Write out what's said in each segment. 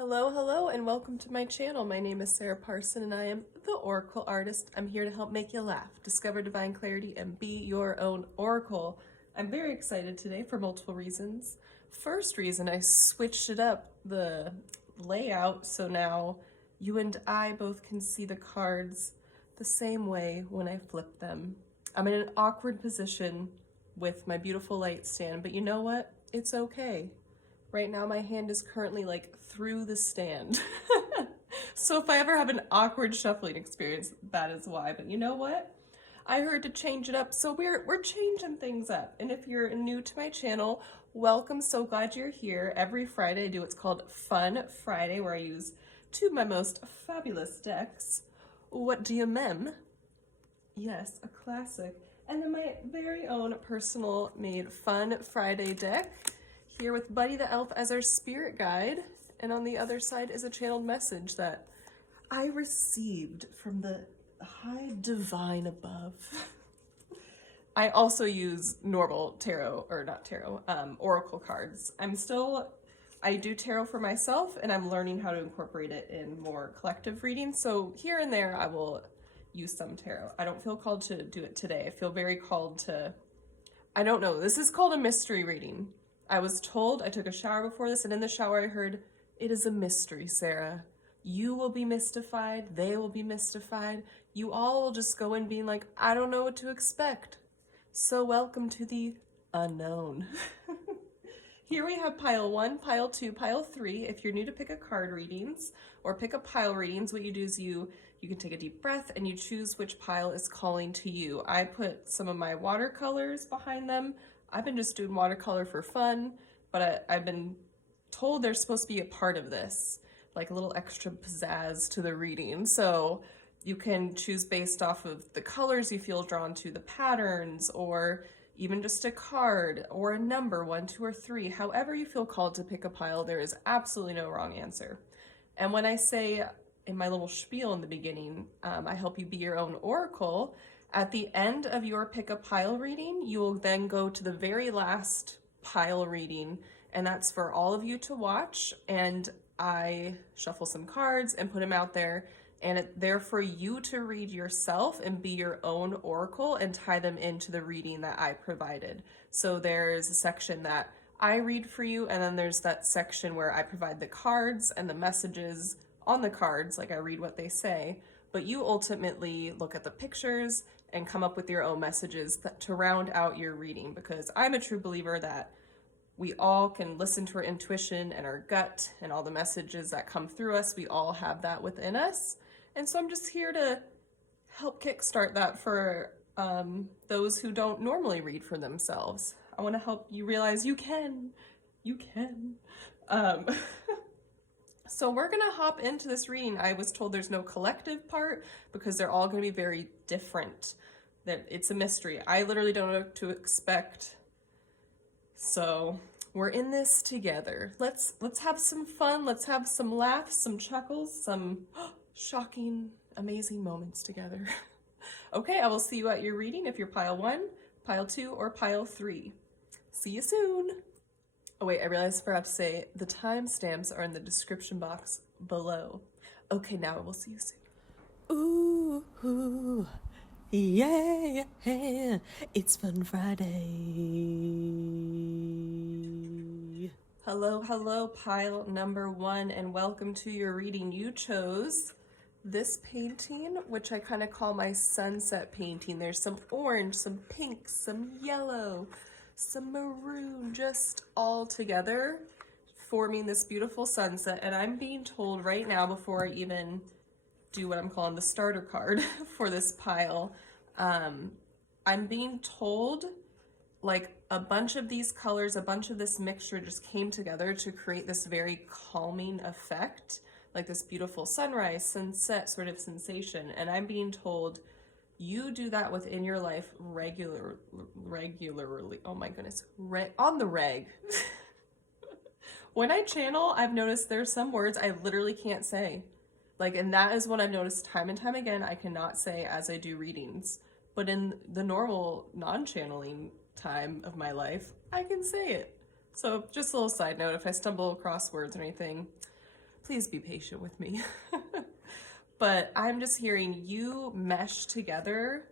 Hello, hello, and welcome to my channel. My name is Sarah Parson, and I am the Oracle Artist. I'm here to help make you laugh, discover divine clarity, and be your own oracle. I'm very excited today for multiple reasons. First reason, I switched it up, the layout, so now you and I both can see the cards the same way when I flip them. I'm in an awkward position with my beautiful light stand, but you know what? It's okay. Right now my hand is currently like through the stand. So if I ever have an awkward shuffling experience, that is why. But you know what? I heard to change it up, so we're changing things up. And if you're new to my channel, welcome. So glad you're here. Every Friday I do what's called Fun Friday, where I use two of my most fabulous decks. What do you mem? Yes, a classic. And then my very own personal made Fun Friday deck, here with Buddy the Elf as our spirit guide, and on the other side is a channeled message that I received from the high divine above. I also use normal tarot, or not tarot, oracle cards. I do tarot for myself, and I'm learning how to incorporate it in more collective readings, so here and there I will use some tarot. I don't feel called to do it today. I feel very called to, I don't know, this is called a mystery reading. I was told, I took a shower before this, and in the shower I heard, "It is a mystery, Sarah. You will be mystified, they will be mystified. You all will just go in being like, I don't know what to expect. So welcome to the unknown." Here we have pile 1, pile 2, pile 3. If you're new to pick a card readings or pick a pile readings, what you do is you can take a deep breath and you choose which pile is calling to you. I put some of my watercolors behind them. I've been just doing watercolor for fun, but I've been told there's supposed to be a part of this, like a little extra pizzazz to the reading. So you can choose based off of the colors you feel drawn to, the patterns, or even just a card or a number, 1, 2, or 3. However you feel called to pick a pile, there is absolutely no wrong answer. And when I say in my little spiel in the beginning, I help you be your own oracle, at the end of your pick a pile reading, you will then go to the very last pile reading, and that's for all of you to watch. And I shuffle some cards and put them out there, and they're for you to read yourself and be your own oracle and tie them into the reading that I provided. So there's a section that I read for you, and then there's that section where I provide the cards and the messages on the cards, like I read what they say, but you ultimately look at the pictures and come up with your own messages to round out your reading, because I'm a true believer that we all can listen to our intuition and our gut and all the messages that come through us. We all have that within us. And so I'm just here to help kickstart that for those who don't normally read for themselves. I want to help you realize you can. So we're going to hop into this reading. I was told there's no collective part because they're all going to be very different. That it's a mystery. I literally don't know what to expect. So we're in this together. Let's have some fun. Let's have some laughs, some chuckles, some shocking, amazing moments together. Okay, I will see you at your reading if you're pile 1, pile 2, or pile 3. See you soon. Oh wait, I realized I forgot to say the timestamps are in the description box below. Okay, now I will see you soon. Ooh, yeah, it's Fun Friday. Hello, pile number 1, and welcome to your reading. You chose this painting, which I kind of call my sunset painting. There's some orange, some pink, some yellow, some maroon, just all together forming this beautiful sunset. And I'm being told right now, before I even do what I'm calling the starter card for this pile, I'm being told like a bunch of these colors, a bunch of this mixture just came together to create this very calming effect, like this beautiful sunrise, sunset sort of sensation. And I'm being told you do that within your life regularly. Oh my goodness, on the reg. When I channel, I've noticed there's some words I literally can't say. Like, and that is what I've noticed time and time again, I cannot say as I do readings. But in the normal non-channeling time of my life, I can say it. So just a little side note, if I stumble across words or anything, Please be patient with me. But I'm just hearing you mesh together.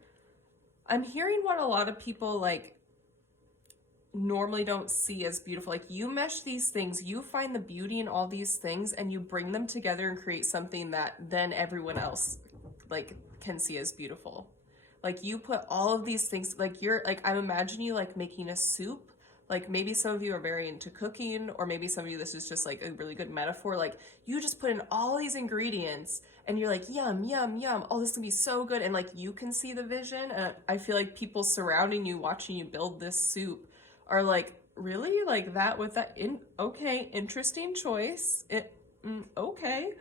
I'm hearing what a lot of people like normally don't see as beautiful. Like you mesh these things, you find the beauty in all these things and you bring them together and create something that then everyone else like can see as beautiful. Like you put all of these things, like you're like, I'm imagining you like making a soup. Like maybe some of you are very into cooking, or maybe some of you, this is just like a really good metaphor. Like you just put in all these ingredients and you're like, yum, yum, yum. Oh, this can be so good. And like you can see the vision. And I feel like people surrounding you, watching you build this soup are like, really? Like that with that in okay, interesting choice. Okay.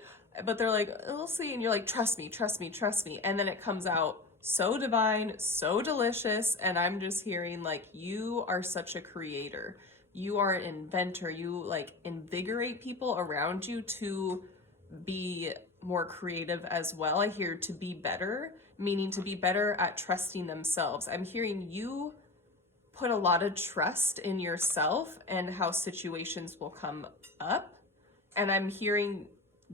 But they're like, we'll see. And you're like, trust me, trust me, trust me. And then it comes out so divine, so delicious. And I'm just hearing like, you are such a creator. You are an inventor. You like invigorate people around you to be more creative as well. I hear to be better, meaning to be better at trusting themselves. I'm hearing you put a lot of trust in yourself and how situations will come up. And I'm hearing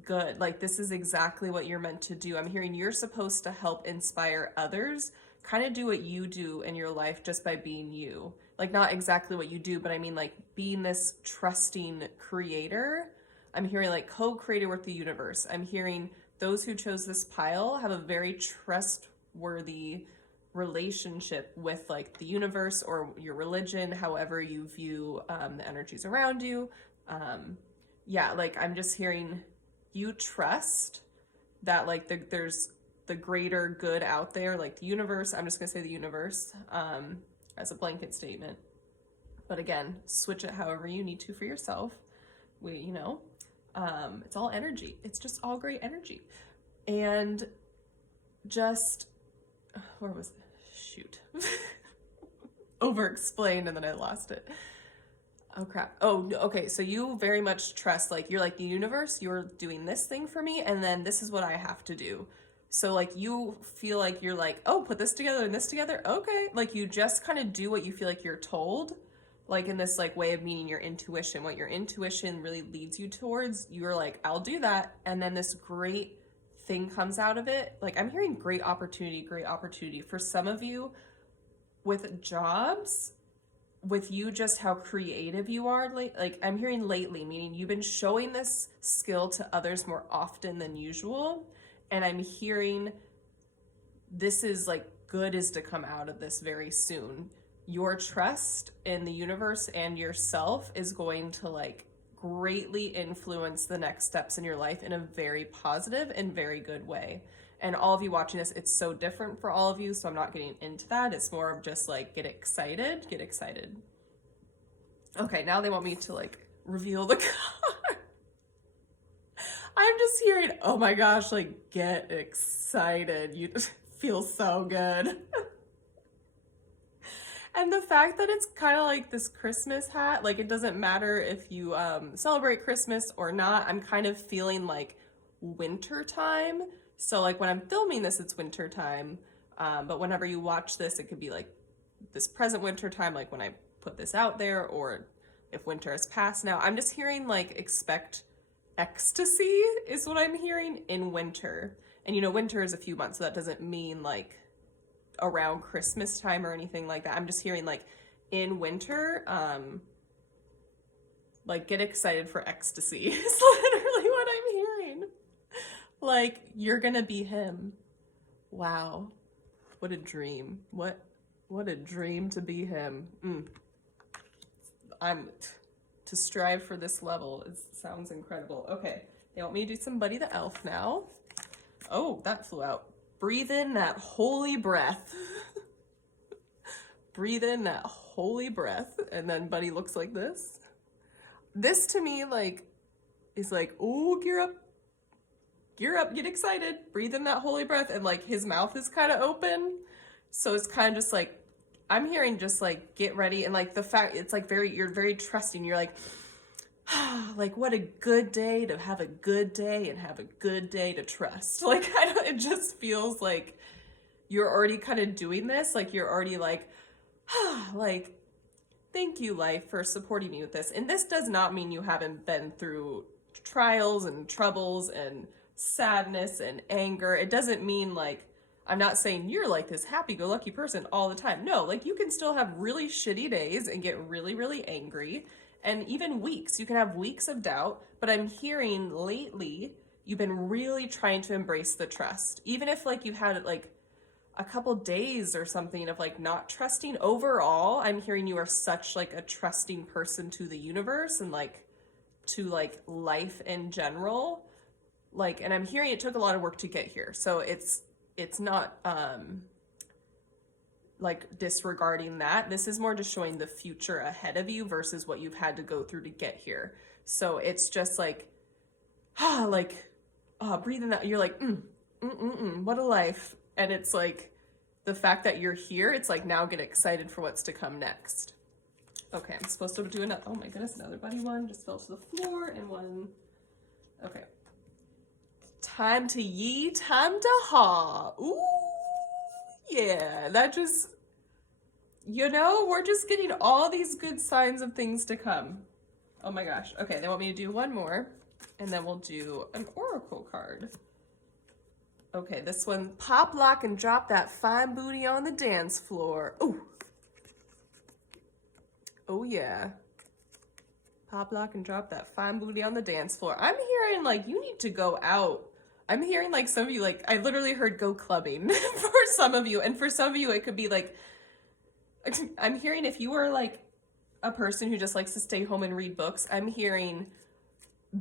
good, like this is exactly what you're meant to do. I'm hearing you're supposed to help inspire others, kind of do what you do in your life just by being you. Like not exactly what you do, but I mean like being this trusting creator. I'm hearing like co-creator with the universe. I'm hearing those who chose this pile have a very trustworthy relationship with like the universe or your religion, however you view the energies around you. Yeah, like I'm just hearing you trust that like there's the greater good out there, like the universe. I'm just gonna say the universe as a blanket statement. But again, switch it however you need to for yourself. It's all energy. It's just all great energy. And just, where was it? Shoot. Over explained and then I lost it. Oh crap. Oh, okay. So you very much trust, like you're like the universe, you're doing this thing for me and then this is what I have to do. So like you feel like you're like, oh, put this together and this together. Okay. Like you just kind of do what you feel like you're told, like in this like way of meaning your intuition, what your intuition really leads you towards. You're like, I'll do that. And then this great thing comes out of it. Like I'm hearing great opportunity for some of you with jobs, with you just how creative you are. Like I'm hearing lately, meaning you've been showing this skill to others more often than usual. And I'm hearing this is like good is to come out of this very soon. Your trust in the universe and yourself is going to like greatly influence the next steps in your life in a very positive and very good way. And all of you watching this, it's so different for all of you, so I'm not getting into that. It's more of just like, get excited. Okay, now they want me to like reveal the card. I'm just hearing, oh my gosh, like get excited. You feel so good. And the fact that it's kind of like this Christmas hat, like it doesn't matter if you celebrate Christmas or not. I'm kind of feeling like winter time. So like when I'm filming this, it's winter time. But whenever you watch this, it could be like this present winter time, like when I put this out there, or if winter has passed now. I'm just hearing like expect ecstasy is what I'm hearing in winter. And winter is a few months, so that doesn't mean like around Christmas time or anything like that. I'm just hearing like in winter, like get excited for ecstasy is literally what I'm hearing. Like you're gonna be him. Wow, what a dream. What a dream to be him. I'm to strive for this level. It sounds incredible. Okay, they want me to do some Buddy the Elf now. Oh, that flew out. Breathe in that holy breath. Breathe in that holy breath. And then Buddy looks like this. This to me, like, is like, ooh, gear up, get excited. Breathe in that holy breath. And like his mouth is kind of open. So it's kind of just like, I'm hearing just like, get ready. And like the fact, it's like you're very trusting. You're like, like what a good day to have a good day and have a good day to trust. Like it just feels like you're already kind of doing this. Like you're already like, thank you life for supporting me with this. And this does not mean you haven't been through trials and troubles and sadness and anger. It doesn't mean like, I'm not saying you're like this happy-go-lucky person all the time. No, like you can still have really shitty days and get really, really angry. And even weeks, you can have weeks of doubt. But I'm hearing lately, you've been really trying to embrace the trust. Even if like you've had like a couple days or something of like not trusting overall, I'm hearing you are such like a trusting person to the universe and like to like life in general. Like, and I'm hearing it took a lot of work to get here. So it's not like disregarding that. This is more just showing the future ahead of you versus what you've had to go through to get here. So it's just like breathing that you're like what a life. And it's like the fact that you're here, it's like now get excited for what's to come next. Okay, I'm supposed to do another, oh my goodness, another buddy one just fell to the floor and one. Okay. Time to yee, time to ha. Ooh, yeah, that just, we're just getting all these good signs of things to come. Oh my gosh. Okay, they want me to do one more, and then we'll do an oracle card. Okay, this one, pop, lock, and drop that fine booty on the dance floor. Ooh. Oh yeah. Pop, lock, and drop that fine booty on the dance floor. I'm hearing like you need to go out. I'm hearing like some of you, like I literally heard go clubbing for some of you. And for some of you, it could be like, I'm hearing if you are like a person who just likes to stay home and read books, I'm hearing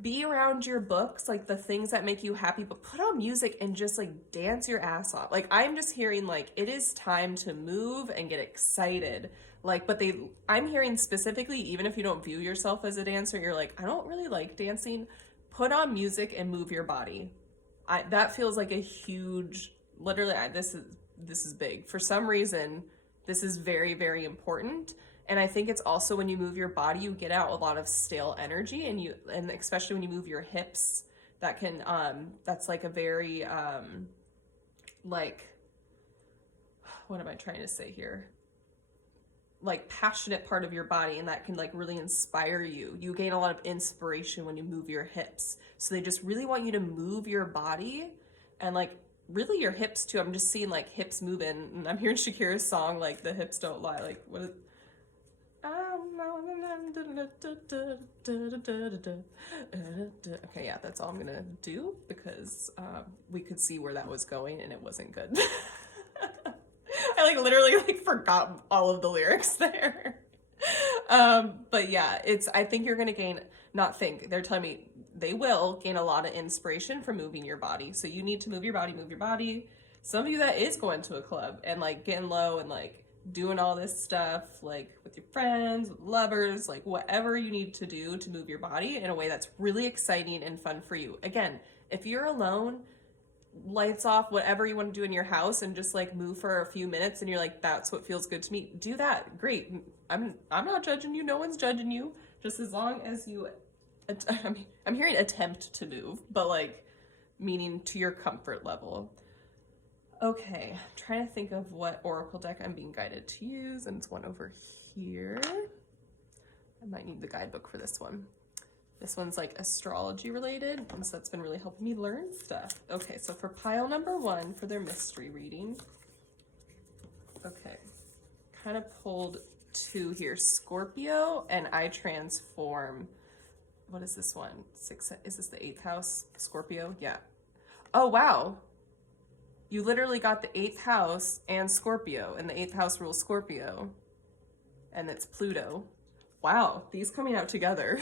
be around your books, like the things that make you happy, but put on music and just like dance your ass off. Like I'm just hearing like it is time to move and get excited. Like, but I'm hearing specifically, even if you don't view yourself as a dancer, you're like, I don't really like dancing. Put on music and move your body. That feels like a huge, literally, this is big. For some reason, this is very, very important. And I think it's also when you move your body, you get out a lot of stale energy, and especially when you move your hips, that can, that's like a very, like, what am I trying to say here? Like passionate part of your body, and that can like really inspire you. You gain a lot of inspiration when you move your hips. So they just really want you to move your body and like really your hips too. I'm just seeing like hips moving, and I'm hearing Shakira's song like the hips don't lie. Like what is okay, yeah, that's all I'm gonna do because we could see where that was going and it wasn't good. I like literally like forgot all of the lyrics there. But yeah, I think you're gonna they're telling me they will gain a lot of inspiration from moving your body. So you need to move your body. Some of you that is going to a club and like getting low and like doing all this stuff like with your friends, with lovers, like whatever you need to do to move your body in a way that's really exciting and fun for you. Again, if you're alone, lights off, whatever you want to do in your house and just like move for a few minutes and you're like, that's what feels good to me, do that. Great. I'm not judging you. No one's judging you. Just as long as you, I mean, I'm hearing attempt to move, but like meaning to your comfort level. Okay, I'm trying to think of what oracle deck I'm being guided to use, and it's one over here. I might need the guidebook for this one. This one's like astrology related, and so that's been really helping me learn stuff. Okay, so for pile number 1 for their mystery reading, okay, kind of pulled 2 here, Scorpio, and I transform. What is this one? 6, is this the 8th house? Scorpio, yeah. Oh, wow. You literally got the 8th house and Scorpio, and the 8th house rules Scorpio, and it's Pluto. Wow, these coming out together.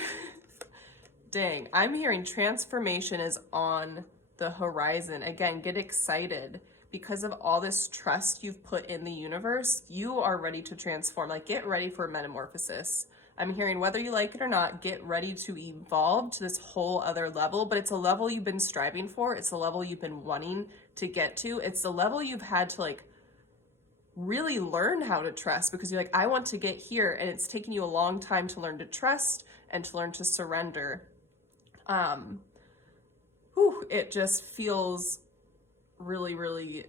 Dang, I'm hearing transformation is on the horizon. Again, get excited. Because of all this trust you've put in the universe, you are ready to transform. Like, get ready for metamorphosis. I'm hearing whether you like it or not, get ready to evolve to this whole other level, but it's a level you've been striving for. It's a level you've been wanting to get to. It's the level you've had to like really learn how to trust, because you're like, I want to get here, and it's taken you a long time to learn to trust and to learn to surrender. It just feels really, really,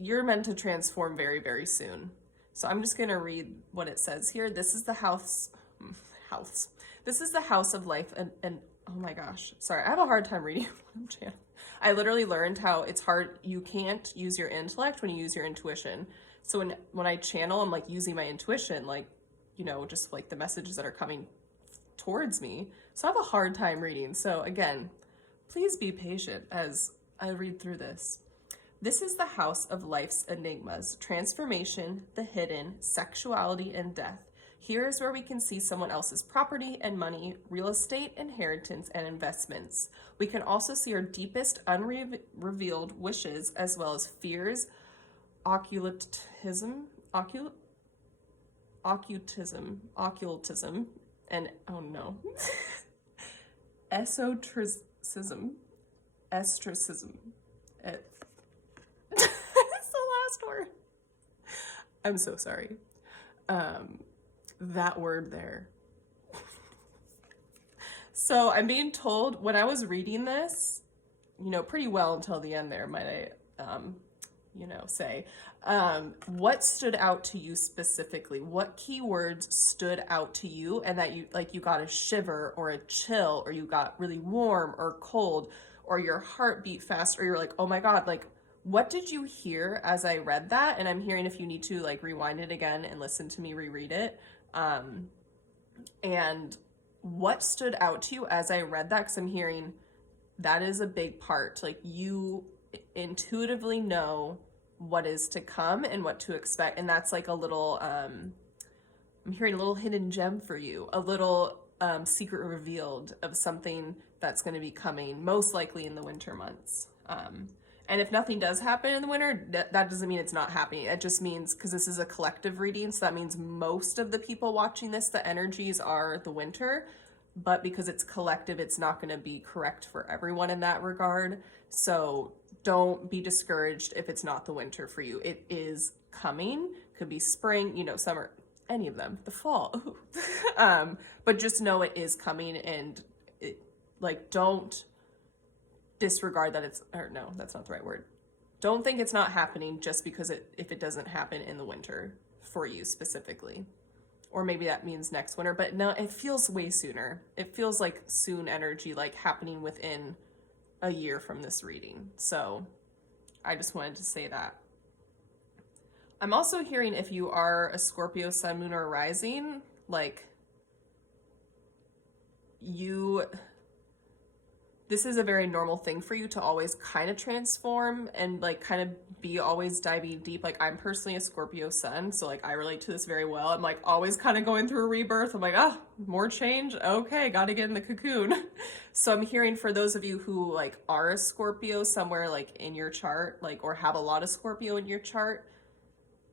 you're meant to transform very, very soon. So I'm just going to read what it says here. This is the house. This is the house of life and oh my gosh, sorry, I have a hard time reading what I'm channeling. I literally learned how it's hard, you can't use your intellect when you use your intuition. So when I channel, I'm like using my intuition, like, you know, just like the messages that are coming towards me. So I have a hard time reading. So again, please be patient as I read through this. This is the house of life's enigmas, transformation, the hidden, sexuality, and death. Here is where we can see someone else's property and money, real estate, inheritance, and investments. We can also see our deepest unrevealed wishes as well as fears, occultism, and oh no, esotericism, estricism. It's the last word. I'm so sorry. That word there. So I'm being told when I was reading this, you know, pretty well until the end there, might I, you know, say, what stood out to you specifically? What keywords stood out to you and that you, like, you got a shiver or a chill, or you got really warm or cold, or your heart beat fast, or you're like, oh my God, like, what did you hear as I read that? And I'm hearing if you need to like rewind it again and listen to me reread it. And what stood out to you as I read that? Because I'm hearing that is a big part. Like, you intuitively know what is to come and what to expect. And that's like a little, I'm hearing a little hidden gem for you, a little secret revealed of something that's going to be coming, most likely in the winter months. And if nothing does happen in the winter, that doesn't mean it's not happening. It just means, because this is a collective reading, so that means most of the people watching this, the energies are the winter, but because it's collective, it's not going to be correct for everyone in that regard. So don't be discouraged if it's not the winter for you. It is coming. Could be spring, you know, summer, any of them, the fall. But just know it is coming, and it, like, don't disregard that it's, or no, that's not the right word. Don't think it's not happening just because if it doesn't happen in the winter for you specifically. Or maybe that means next winter, but no, it feels way sooner. It feels like soon energy, like happening within a year from this reading. So I just wanted to say that. I'm also hearing if you are a Scorpio sun, moon, or rising, like, this is a very normal thing for you to always kind of transform and like kind of be always diving deep. Like, I'm personally a Scorpio sun, so like I relate to this very well. I'm like always kind of going through a rebirth. I'm like, more change. Okay, gotta get in the cocoon. So I'm hearing for those of you who like are a Scorpio somewhere like in your chart, like, or have a lot of Scorpio in your chart,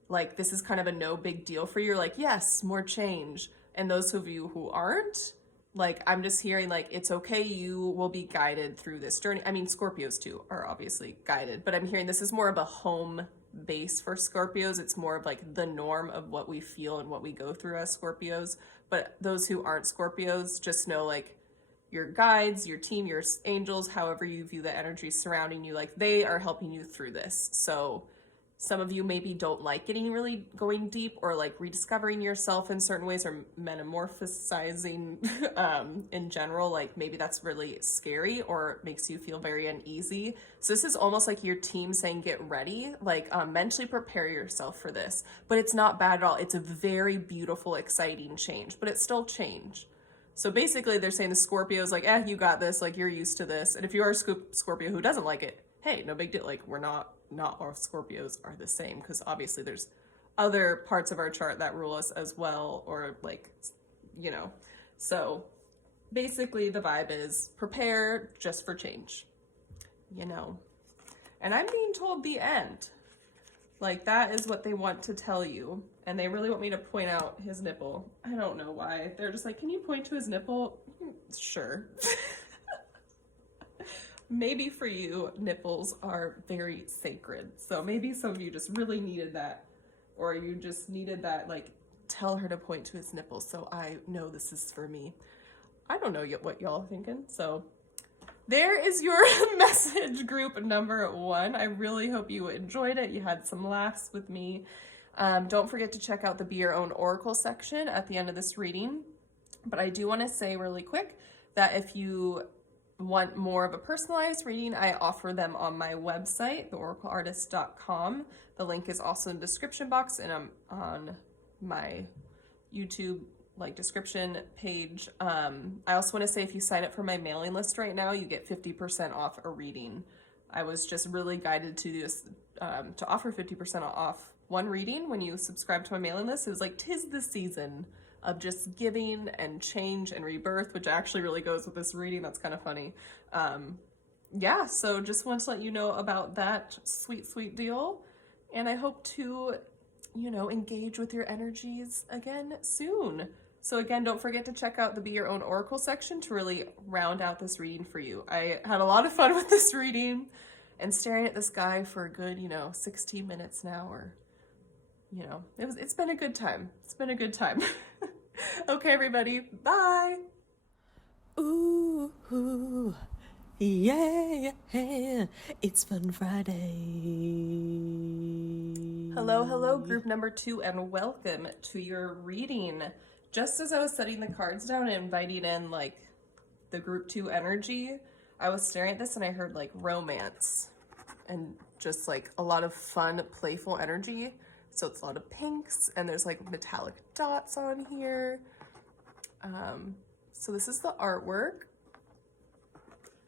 like this is kind of a no big deal for you. You're like, yes, more change. And those of you who aren't, like, I'm just hearing, like, it's okay, you will be guided through this journey. I mean, Scorpios too are obviously guided, but I'm hearing this is more of a home base for Scorpios. It's more of like the norm of what we feel and what we go through as Scorpios. But those who aren't Scorpios, just know, like, your guides, your team, your angels, however you view the energy surrounding you, like, they are helping you through this. So some of you maybe don't like going deep, or like rediscovering yourself in certain ways, or metamorphosizing in general. Like, maybe that's really scary or makes you feel very uneasy. So this is almost like your team saying, get ready, like mentally prepare yourself for this. But it's not bad at all. It's a very beautiful, exciting change, but it's still change. So basically they're saying the Scorpio's like, you got this, like, you're used to this. And if you are a Scorpio who doesn't like it, hey, no big deal. Like, we're not all Scorpios are the same, because obviously there's other parts of our chart that rule us as well, or like, you know. So basically the vibe is prepare just for change, you know. And I'm being told the end. Like, that is what they want to tell you. And they really want me to point out his nipple. I don't know why. They're just like, can you point to his nipple? Sure. Maybe for you, nipples are very sacred. So maybe some of you just really needed that, or you just needed that, like, tell her to point to his nipples so I know this is for me. I don't know yet what y'all are thinking. So there is your message group number 1. I really hope you enjoyed it. You had some laughs with me. Don't forget to check out the Be Your Own Oracle section at the end of this reading. But I do want to say really quick that if you want more of a personalized reading, I offer them on my website, theoracleartist.com. The link is also in the description box and on my YouTube description page. I also want to say, if you sign up for my mailing list right now, you get 50% off a reading. I was just really guided to this to offer 50% off one reading when you subscribe to my mailing list. It was like, 'tis the season of just giving and change and rebirth, which actually really goes with this reading. That's kind of funny. Yeah, so just want to let you know about that sweet deal. And I hope to, engage with your energies again soon. So again, don't forget to check out the Be Your Own Oracle section to really round out this reading for you. I had a lot of fun with this reading and staring at this guy for a good, 16 minutes now, or, it's been a good time. It's been a good time. Okay, everybody, bye. Ooh, yeah, it's Fun Friday. Hello, group number 2, and welcome to your reading. Just as I was setting the cards down and inviting in, the group 2 energy, I was staring at this and I heard, romance and just, a lot of fun, playful energy. So it's a lot of pinks, and there's, metallic dots on here. So this is the artwork.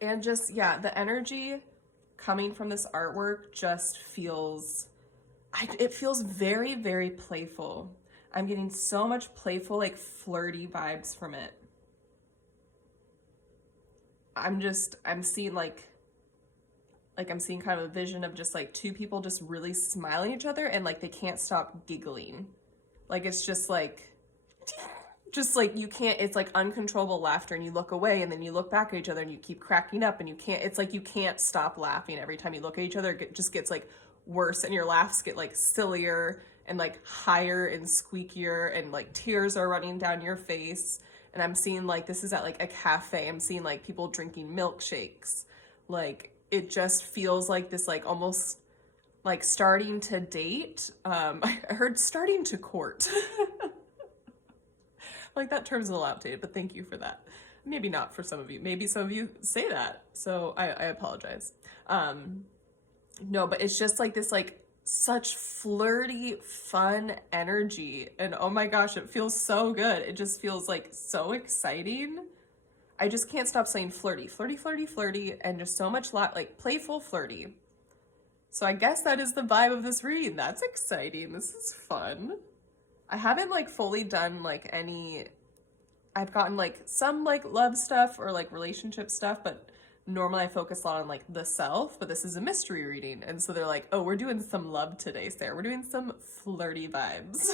And just, yeah, the energy coming from this artwork just feels, it feels very, very playful. I'm getting so much playful, flirty vibes from it. I'm seeing I'm seeing kind of a vision of just two people just really smiling at each other, and they can't stop giggling. It's just you can't, it's uncontrollable laughter, and you look away and then you look back at each other and you keep cracking up, and you can't, it's you can't stop laughing. Every time you look at each other, it just gets worse, and your laughs get sillier and higher and squeakier, and tears are running down your face. And I'm seeing this is at a cafe. I'm seeing people drinking milkshakes. It just feels this almost starting to date. I heard starting to court. That term's a little outdated, but thank you for that. Maybe not for some of you. Maybe some of you say that, so I apologize. No, but it's just this such flirty, fun energy, and oh my gosh, it feels so good. It just feels so exciting. I just can't stop saying flirty, and just so much playful flirty. So I guess that is the vibe of this reading. That's exciting. This is fun. I haven't fully done any, I've gotten some love stuff or relationship stuff, but normally I focus a lot on the self, but this is a mystery reading. And so they're oh, we're doing some love today, Sarah. We're doing some flirty vibes.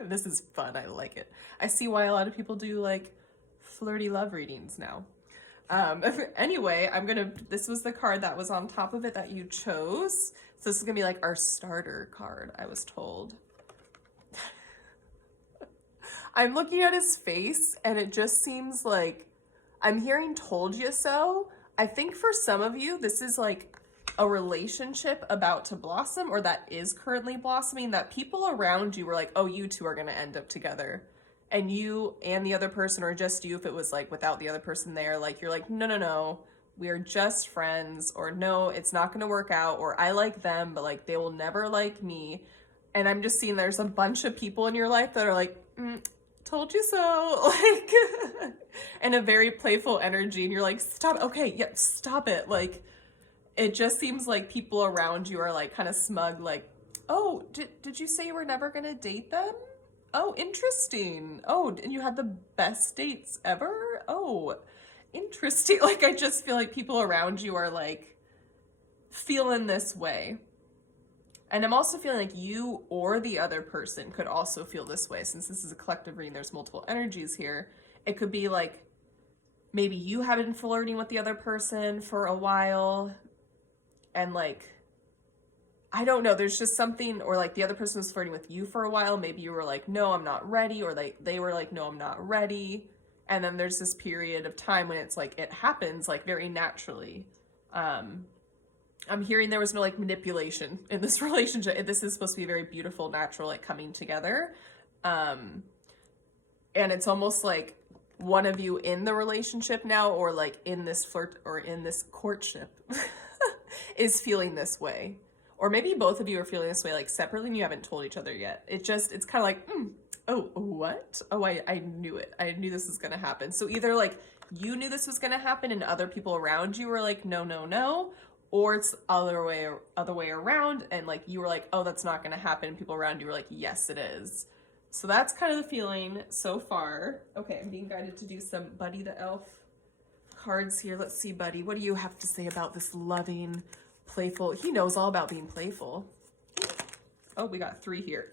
This is fun. I like it. I see why a lot of people do flirty love readings now. Anyway, this was the card that was on top of it that you chose. So this is gonna be our starter card, I was told. I'm looking at his face, and it just seems I'm hearing told you so. I think for some of you, this is a relationship about to blossom, or that is currently blossoming, that people around you were oh, you two are gonna end up together. And you and the other person, or just you if it was without the other person there, you're no, we are just friends, or no, it's not gonna work out, or I like them, but they will never like me. And I'm just seeing there's a bunch of people in your life that are told you so, and a very playful energy, and you're stop, okay, yeah, stop it. It just seems people around you are kind of smug, oh, did you say you were never gonna date them? Oh, interesting. Oh, and you had the best dates ever? Oh, interesting. I just feel people around you are feeling this way. And I'm also feeling you or the other person could also feel this way. Since this is a collective reading, there's multiple energies here. It could be maybe you have been flirting with the other person for a while, and I don't know, there's just something, or the other person was flirting with you for a while. Maybe you were no, I'm not ready, or they were no, I'm not ready. And then there's this period of time when it's it happens very naturally. I'm hearing there was no manipulation in this relationship. This is supposed to be very beautiful, natural, coming together. And it's almost one of you in the relationship now, or like in this flirt or in this courtship is feeling this way. Or maybe both of you are feeling this way like separately and you haven't told each other yet. It's kind of like, oh, what? Oh, I knew it. I knew this was going to happen. So either like you knew this was going to happen and other people around you were like, no, no, no. Or it's other way around and like you were like, oh, that's not going to happen. And people around you were like, yes, it is. So that's kind of the feeling so far. Okay, I'm being guided to do some Buddy the Elf cards here. Let's see, Buddy, what do you have to say about this loving, playful? He knows all about being playful. Oh, we got 3 here.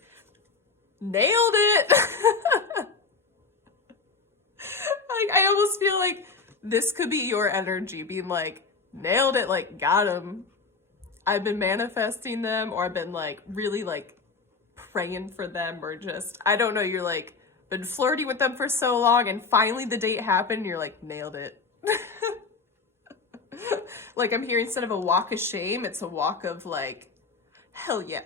Nailed it! Like, I almost feel like this could be your energy, being like, nailed it, like, got him. I've been manifesting them, or I've been like really like praying for them, or just, I don't know, you're like been flirting with them for so long and finally the date happened and you're like, nailed it. Like I'm hearing, instead of a walk of shame, it's a walk of like, hell yeah,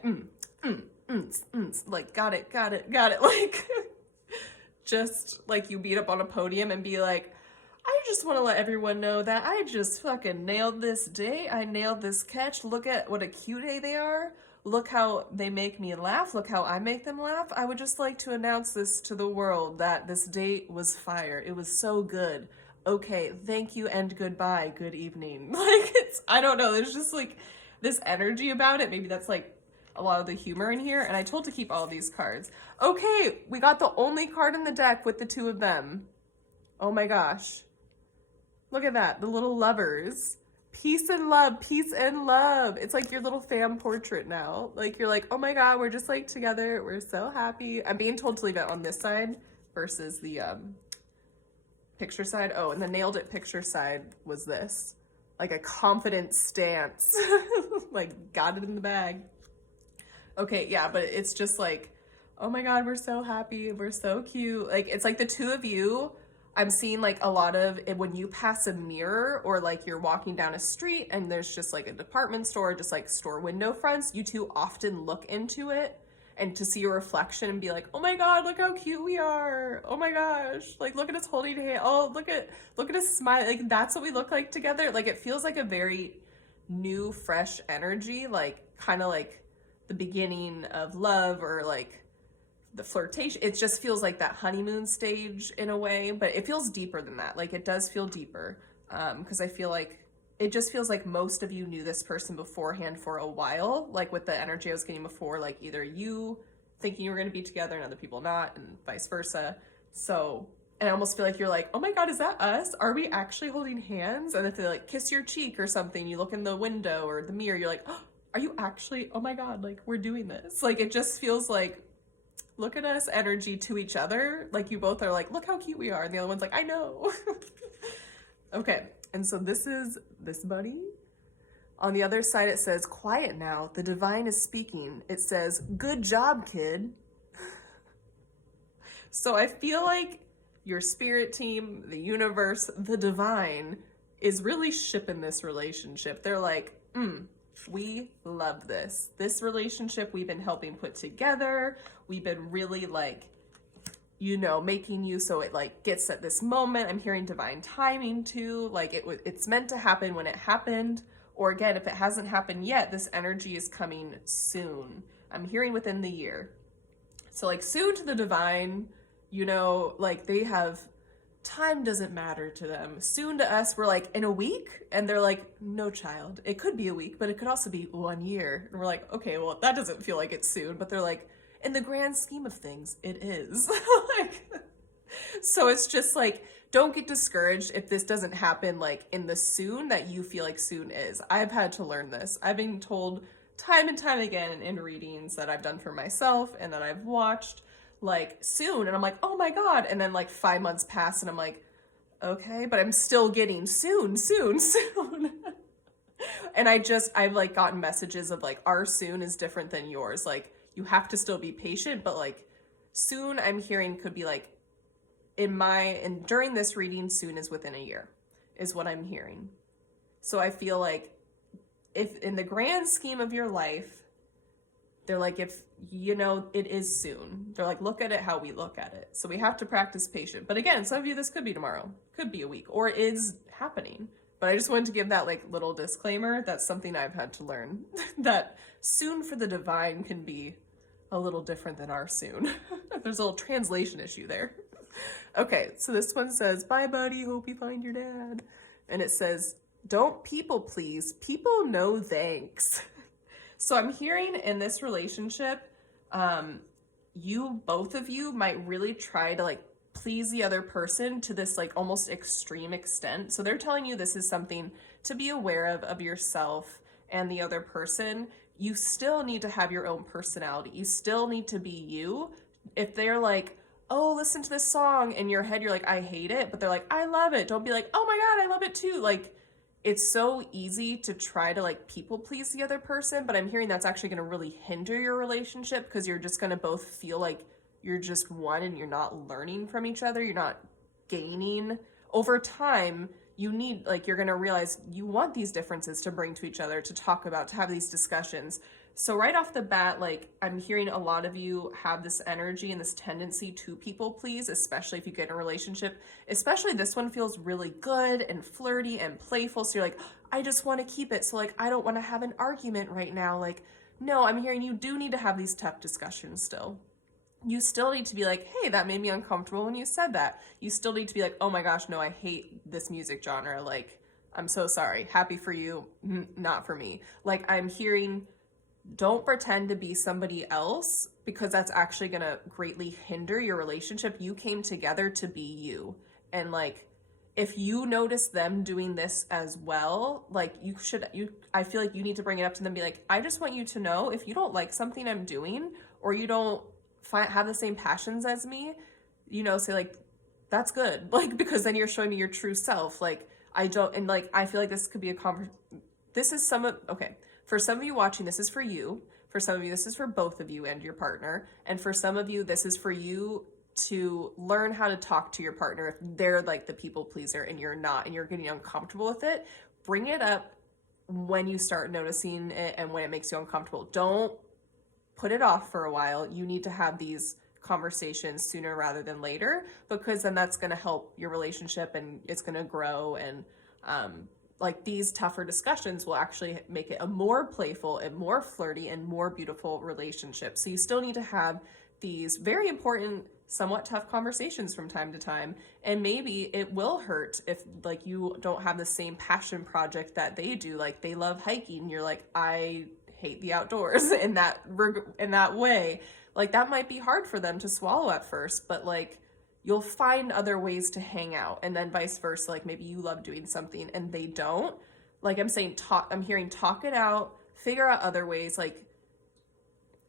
like got it. Like just like you beat up on a podium and be like, I just want to let everyone know that I just fucking nailed this date. I nailed this catch. Look at what a cute day they are. Look how they make me laugh. Look how I make them laugh. I would just like to announce this to the world that this date was fire. It was so good. Okay, thank you and goodbye. Good evening. Like I don't know. There's just like this energy about it. Maybe that's like a lot of the humor in here. And I told to keep all these cards. Okay, we got the only card in the deck with the 2 of them. Oh my gosh. Look at that, the little lovers. Peace and love, peace and love. It's like your little fan portrait now. Like you're like, oh my God, we're just like together. We're so happy. I'm being told to leave it on this side versus the picture side. Oh, and the nailed it picture side was this. Like a confident stance. Like got it in the bag. Okay, yeah, but it's just like, oh my God, we're so happy. We're so cute. Like it's like the 2 of you. I'm seeing like a lot of it when you pass a mirror or like you're walking down a street and there's just like a department store, just like store window fronts, you 2 often look into it and to see your reflection and be like, oh my God, look how cute we are. Oh my gosh. Like, look at us holding hands. Oh, look at us smile. Like that's what we look like together. Like it feels like a very new, fresh energy, like kind of like the beginning of love or like the flirtation. It just feels like that honeymoon stage in a way, but it feels deeper than that. Like it does feel deeper because I feel like it just feels like most of you knew this person beforehand for a while, like with the energy I was getting before, like either you thinking you were going to be together and other people not, and vice versa. So, and I almost feel like you're like, oh my God, is that us? Are we actually holding hands? And if they like kiss your cheek or something, you look in the window or the mirror, you're like, oh, are you actually, oh my God, like we're doing this. Like it just feels like, look at us energy to each other. Like you both are like, look how cute we are. And the other one's like, I know. Okay. And so this is this buddy. On the other side, it says, quiet now. The divine is speaking. It says, good job, kid. So I feel like your spirit team, the universe, the divine is really shipping this relationship. They're like, we love this. This relationship we've been helping put together. We've been really like, you know, making you so it like gets at this moment. I'm hearing divine timing too. Like it's meant to happen when it happened. Or again, if it hasn't happened yet, this energy is coming soon. I'm hearing within the year. So like soon to the divine, you know, like they have, time doesn't matter to them. Soon to us, we're like, in a week? And they're like, no, child. It could be a week, but it could also be 1 year. And we're like, okay, well, that doesn't feel like it's soon. But they're like, in the grand scheme of things, it is. Like, so it's just like, don't get discouraged if this doesn't happen like in the soon that you feel like soon is. I've had to learn this. I've been told time and time again in readings that I've done for myself and that I've watched, like soon, and I'm like, oh my God, and then like 5 months pass and I'm like, okay, but I'm still getting soon. And I've like gotten messages of like, our soon is different than yours. Like you have to still be patient, but like soon I'm hearing could be like and during this reading, soon is within a year is what I'm hearing. So I feel like if in the grand scheme of your life, they're like, if you know, it is soon. They're like, look at it how we look at it. So we have to practice patience. But again, some of you, this could be tomorrow, could be a week, or is happening. But I just wanted to give that like little disclaimer. That's something I've had to learn that soon for the divine can be a little different than our soon. There's a little translation issue there. Okay, so this one says, bye buddy, hope you find your dad. And it says, don't people please, people no thanks. So I'm hearing in this relationship, both of you might really try to like please the other person to this like almost extreme extent. So they're telling you this is something to be aware of yourself and the other person. You still need to have your own personality. You still need to be you. If they're like, oh, listen to this song, in your head you're like, I hate it, but they're like, I love it. Don't be like, oh my God, I love it too. Like, it's so easy to try to like people please the other person, but I'm hearing that's actually going to really hinder your relationship because you're just going to both feel like you're just one and you're not learning from each other. You're not gaining. Over time, you need, like, you're going to realize you want these differences to bring to each other, to talk about, to have these discussions. So right off the bat, like, I'm hearing a lot of you have this energy and this tendency to people please, especially if you get in a relationship. Especially this one feels really good and flirty and playful. So you're like, I just want to keep it. So like, I don't want to have an argument right now. Like, no, I'm hearing you do need to have these tough discussions still. You still need to be like, hey, that made me uncomfortable when you said that. You still need to be like, oh my gosh, no, I hate this music genre. Like, I'm so sorry. Happy for you, not for me. Like, I'm hearing, don't pretend to be somebody else because that's actually going to greatly hinder your relationship. You came together to be you. And like, if you notice them doing this as well, like I feel like you need to bring it up to them and be like, I just want you to know if you don't like something I'm doing or you don't have the same passions as me, you know, say like, that's good. Like, because then you're showing me your true self. Like, I don't, and like, I feel like this could be okay. For some of you watching, this is for you. For some of you, this is for both of you and your partner. And for some of you, this is for you to learn how to talk to your partner if they're like the people pleaser and you're not, and you're getting uncomfortable with it. Bring it up when you start noticing it and when it makes you uncomfortable. Don't put it off for a while. You need to have these conversations sooner rather than later, because then that's going to help your relationship and it's going to grow. And like these tougher discussions will actually make it a more playful and more flirty and more beautiful relationship. So you still need to have these very important, somewhat tough conversations from time to time. And maybe it will hurt if like you don't have the same passion project that they do. Like they love hiking. You're like, I hate the outdoors in that way. Like that might be hard for them to swallow at first, but like you'll find other ways to hang out, and then vice versa. Like maybe you love doing something and they don't. Like I'm saying, I'm hearing talk it out, figure out other ways. Like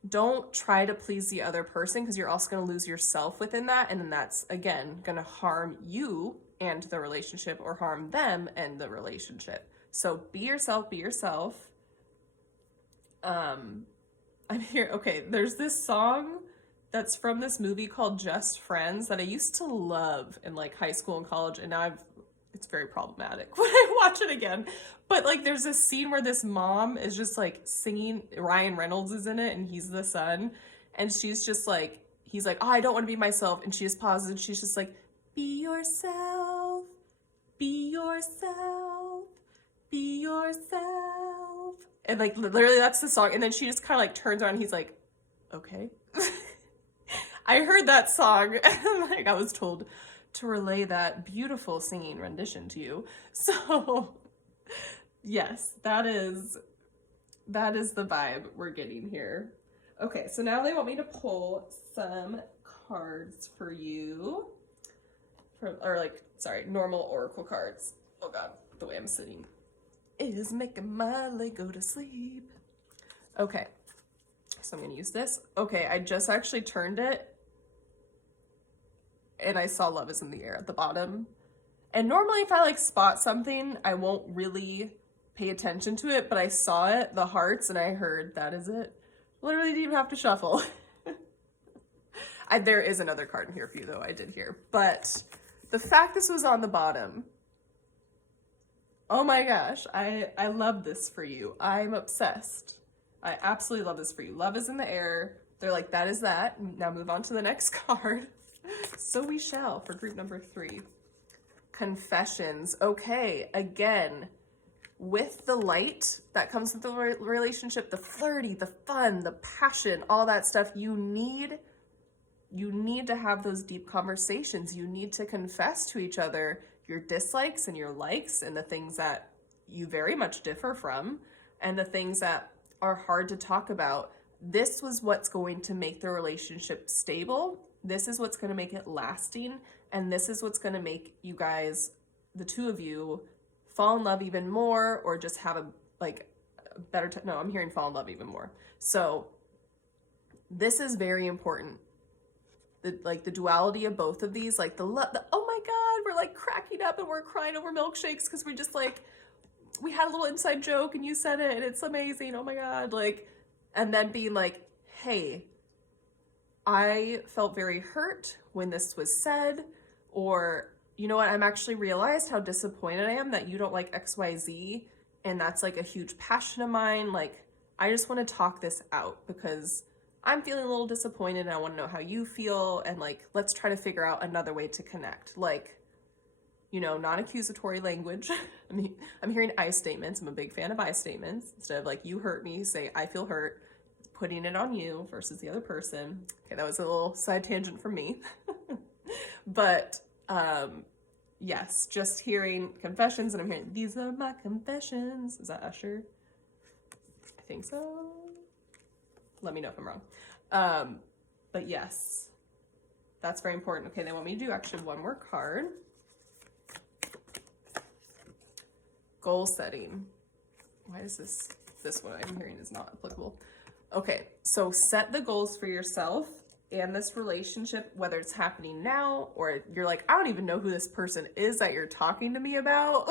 don't try to please the other person because you're also going to lose yourself within that, and then that's again going to harm you and the relationship, or harm them and the relationship. So be yourself, be yourself. I'm here. Okay, there's this song that's from this movie called Just Friends that I used to love in like high school and college, and now it's very problematic when I watch it again. But like there's this scene where this mom is just like singing, Ryan Reynolds is in it and he's the son, and she's just like, he's like, oh, I don't want to be myself, and she just pauses and she's just like, be yourself, be yourself, be yourself. And like literally that's the song. And then she just kind of like turns around and he's like, okay. I heard that song and like I was told to relay that beautiful singing rendition to you. So yes, that is the vibe we're getting here. Okay, so now they want me to pull some cards for you. Normal oracle cards. Oh God, the way I'm sitting is making my leg go to sleep. Okay, so I'm gonna use this. Okay, I just actually turned it and I saw love is in the air at the bottom. And normally if I like spot something, I won't really pay attention to it, but I saw it, the hearts, and I heard that is it. Literally didn't even have to shuffle. There is another card in here for you though, I did hear. But the fact this was on the bottom, oh my gosh, I love this for you. I'm obsessed. I absolutely love this for you. Love is in the air. They're like, that is that. Now move on to the next card. So we shall for group number 3. Confessions. Okay, again, with the light that comes with the relationship, the flirty, the fun, the passion, all that stuff, you need to have those deep conversations. You need to confess to each other your dislikes and your likes and the things that you very much differ from and the things that are hard to talk about. This was what's going to make the relationship stable. This is what's going to make it lasting. And this is what's going to make you guys, the two of you, fall in love even more, or just have a better no, I'm hearing fall in love even more. So this is very important. The duality of both of these, like the oh my God, we're like cracking up and we're crying over milkshakes because we're just like, we had a little inside joke and you said it and it's amazing, oh my God, like, and then being like, hey, I felt very hurt when this was said, or you know what, I'm actually realized how disappointed I am that you don't like XYZ, and that's like a huge passion of mine. Like, I just want to talk this out because I'm feeling a little disappointed and I want to know how you feel, and like, let's try to figure out another way to connect. Like, you know, non-accusatory language. I mean, I'm hearing I statements. I'm a big fan of I statements. Instead of like, you hurt me, say, I feel hurt, putting it on you versus the other person. Okay, that was a little side tangent from me. But yes, just hearing confessions, and I'm hearing, these are my confessions. Is that Usher? I think so. Let me know if I'm wrong. But yes, that's very important. Okay, they want me to do actually one more card. Goal setting. Why is this one I'm hearing is not applicable? Okay, so set the goals for yourself and this relationship, whether it's happening now or you're like, I don't even know who this person is that you're talking to me about.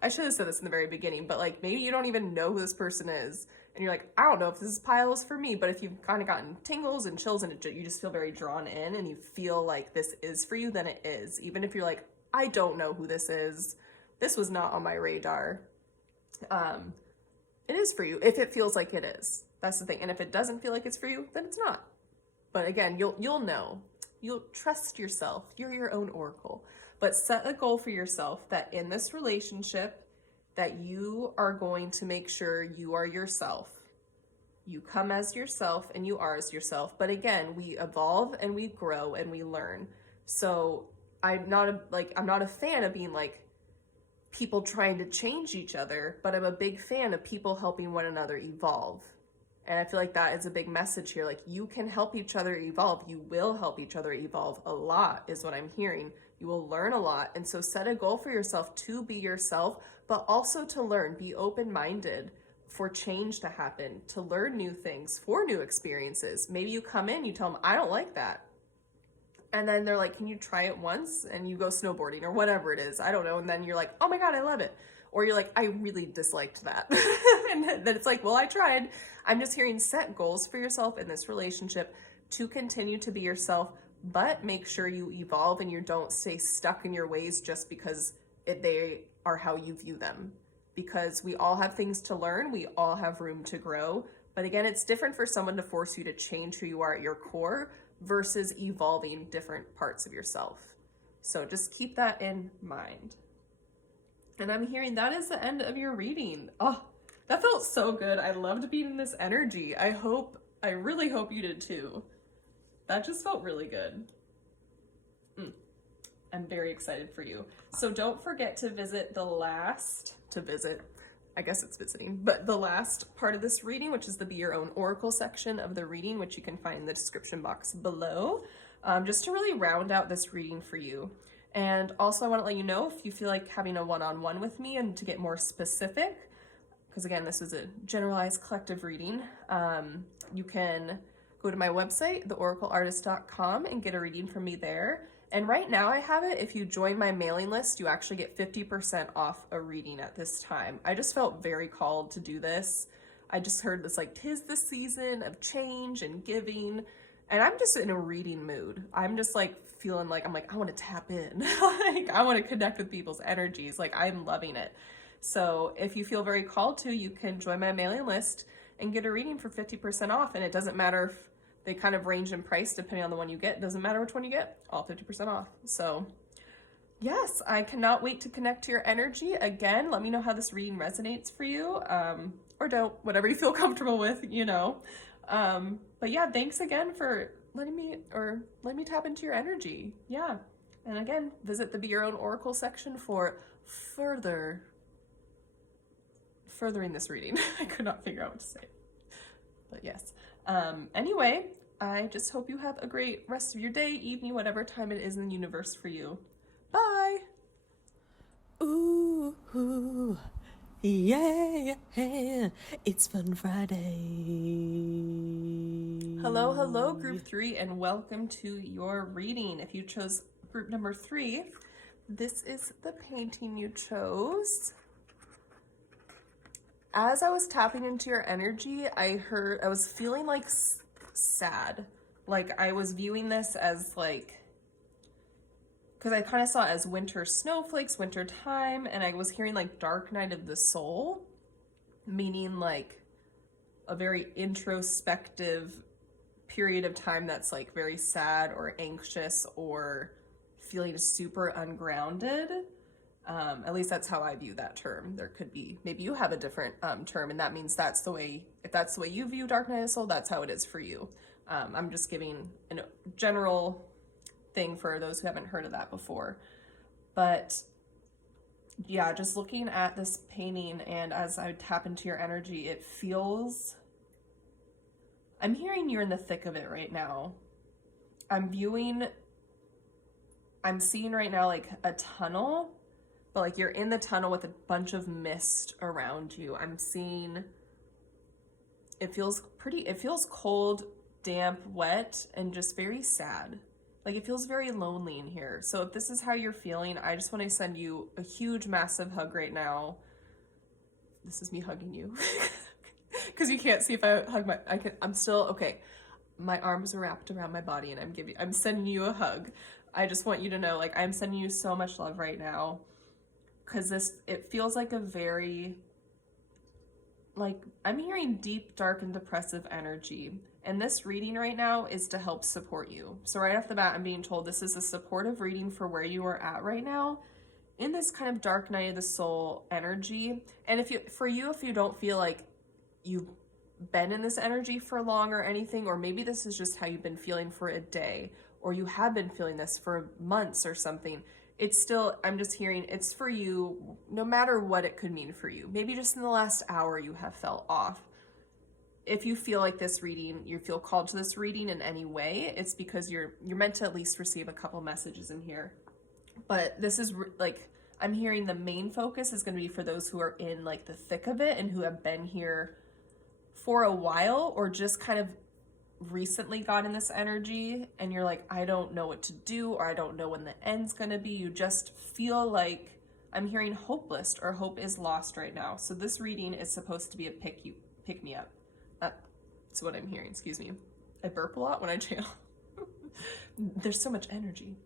I should have said this in the very beginning, but like, maybe you don't even know who this person is and you're like, I don't know if this pile is for me. But if you've kind of gotten tingles and chills and you just feel very drawn in and you feel like this is for you, then it is. Even if you're like, I don't know who this is, this was not on my radar, it is for you if it feels like it is. That's the thing. And if it doesn't feel like it's for you, then it's not. But again, you'll know. You'll trust yourself. You're your own oracle. But set a goal for yourself that in this relationship that you are going to make sure you are yourself. You come as yourself and you are as yourself. But again, we evolve and we grow and we learn. So I'm not a fan of being like people trying to change each other, but I'm a big fan of people helping one another evolve. And I feel like that is a big message here. Like, you can help each other evolve. You will help each other evolve a lot is what I'm hearing. You will learn a lot. And so set a goal for yourself to be yourself, but also to learn. Be open-minded for change to happen, to learn new things, for new experiences. Maybe you come in, you tell them, I don't like that. And then they're like, can you try it once? And you go snowboarding or whatever it is. I don't know. And then you're like, oh my God, I love it. Or you're like, I really disliked that. And then it's like, well, I tried. I'm just hearing set goals for yourself in this relationship to continue to be yourself, but make sure you evolve and you don't stay stuck in your ways just because they are how you view them. Because we all have things to learn. We all have room to grow. But again, it's different for someone to force you to change who you are at your core versus evolving different parts of yourself. So just keep that in mind. And I'm hearing that is the end of your reading. Oh, that felt so good. I loved being in this energy. I really hope you did too. That just felt really good. I'm very excited for you. So don't forget to visit I guess it's visiting, but the last part of this reading, which is the Be Your Own Oracle section of the reading, which you can find in the description box below, just to really round out this reading for you. And also I want to let you know if you feel like having a one-on-one with me and to get more specific, because again, this is a generalized collective reading, you can go to my website, theoracleartist.com, and get a reading from me there. And right now I have it, if you join my mailing list, you actually get 50% off a reading at this time. I just felt very called to do this. I just heard this like, 'tis the season of change and giving. And I'm just in a reading mood. I'm just like feeling like, I want to tap in. Like, I want to connect with people's energies. Like, I'm loving it. So if you feel very called to, you can join my mailing list and get a reading for 50% off. And it doesn't matter if they kind of range in price depending on the one you get. It doesn't matter which one you get, all 50% off. So yes, I cannot wait to connect to your energy. Again, let me know how this reading resonates for you, or don't, whatever you feel comfortable with, you know. But yeah, thanks again for letting me tap into your energy. Yeah. And again, visit the Be Your Own Oracle section for furthering this reading. I could not figure out what to say. But yes. Anyway, I just hope you have a great rest of your day, evening, whatever time it is in the universe for you. Bye. Ooh, yeah, it's Fun Friday. Hello, group 3, and welcome to your reading. If you chose group number 3, this is the painting you chose. As I was tapping into your energy, I was feeling like sad. Like I was viewing this as like, because I kind of saw it as winter snowflakes, winter time, and I was hearing like dark night of the soul, meaning like a very introspective period of time that's like very sad or anxious or feeling super ungrounded. At least that's how I view that term. There could be, maybe you have a different term, and that means that's the way, if that's the way you view dark night of the soul, that's how it is for you. I'm just giving a general thing for those who haven't heard of that before. But yeah, just looking at this painting, and as I tap into your energy, it feels, I'm hearing you're in the thick of it right now. I'm seeing right now like a tunnel, but like you're in the tunnel with a bunch of mist around you. I'm seeing, it feels cold, damp, wet, and just very sad. Like it feels very lonely in here. So if this is how you're feeling, I just want to send you a huge, massive hug right now. This is me hugging you. Because you can't see if I hug I'm still, okay. My arms are wrapped around my body and I'm sending you a hug. I just want you to know, like, I'm sending you so much love right now. Because it feels like a very, like, I'm hearing deep, dark, and depressive energy. And this reading right now is to help support you. So right off the bat, I'm being told this is a supportive reading for where you are at right now in this kind of dark night of the soul energy. And if you don't feel like you've been in this energy for long or anything, or maybe this is just how you've been feeling for a day, or you have been feeling this for months or something, it's still, I'm just hearing it's for you no matter what it could mean for you. Maybe just in the last hour you have felt off. If you feel like this reading, you feel called to this reading in any way, it's because you're meant to at least receive a couple messages in here. But this is like, I'm hearing the main focus is going to be for those who are in like the thick of it and who have been here for a while, or just kind of recently got in this energy and you're like, I don't know what to do, or I don't know when the end's going to be. You just feel like, I'm hearing hopeless, or hope is lost right now. So this reading is supposed to be a pick me up. That's what I'm hearing. Excuse me. I burp a lot when I channel. There's so much energy.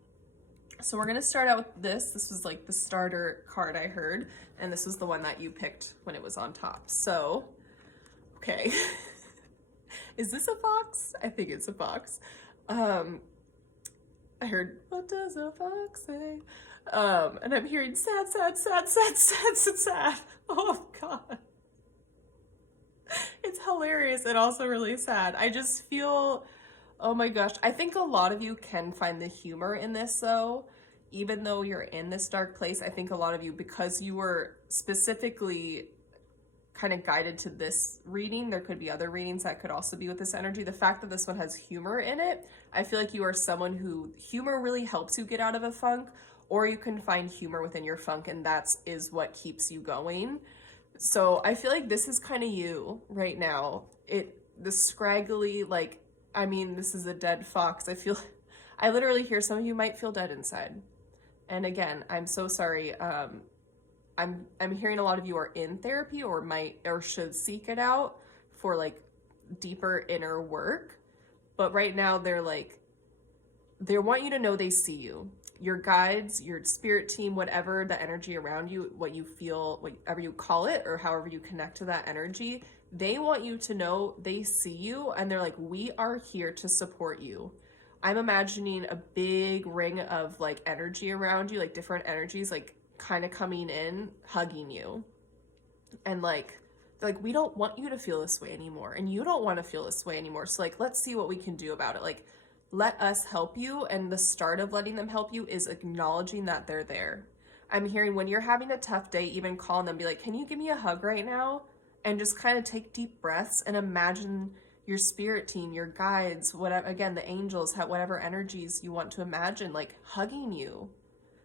So we're going to start out with this. This was like the starter card I heard, and this was the one that you picked when it was on top. So, okay. Is this a fox? I think it's a fox. I heard, what does a fox say? And I'm hearing sad, sad, sad, sad, sad, sad, sad. Oh God. It's hilarious and also really sad. I just feel, oh my gosh. I think a lot of you can find the humor in this though. Even though you're in this dark place, I think a lot of you, because you were specifically kind of guided to this reading, there could be other readings that could also be with this energy. The fact that this one has humor in it, I feel like you are someone who humor really helps you get out of a funk, or you can find humor within your funk, and that is what keeps you going. So I feel like this is kind of you right now. The scraggly, like, I mean, this is a dead fox. I literally hear some of you might feel dead inside. And again, I'm so sorry. I'm hearing a lot of you are in therapy or should seek it out for like deeper inner work. But right now they want you to know they see you. your guides, your spirit team, whatever the energy around you, what you feel, whatever you call it, or however you connect to that energy, they want you to know they see you and they're like, we are here to support you. I'm imagining a big ring of like energy around you, like different energies, like kind of coming in, hugging you. And like, they're like, we don't want you to feel this way anymore. And you don't want to feel this way anymore. So like, let's see what we can do about it. Like, let us help you. And the start of letting them help you is acknowledging that they're there. I'm hearing when you're having a tough day, even calling them, be like, can you give me a hug right now? And just kind of take deep breaths and imagine your spirit team, your guides, whatever, again, the angels, whatever energies you want to imagine, like hugging you.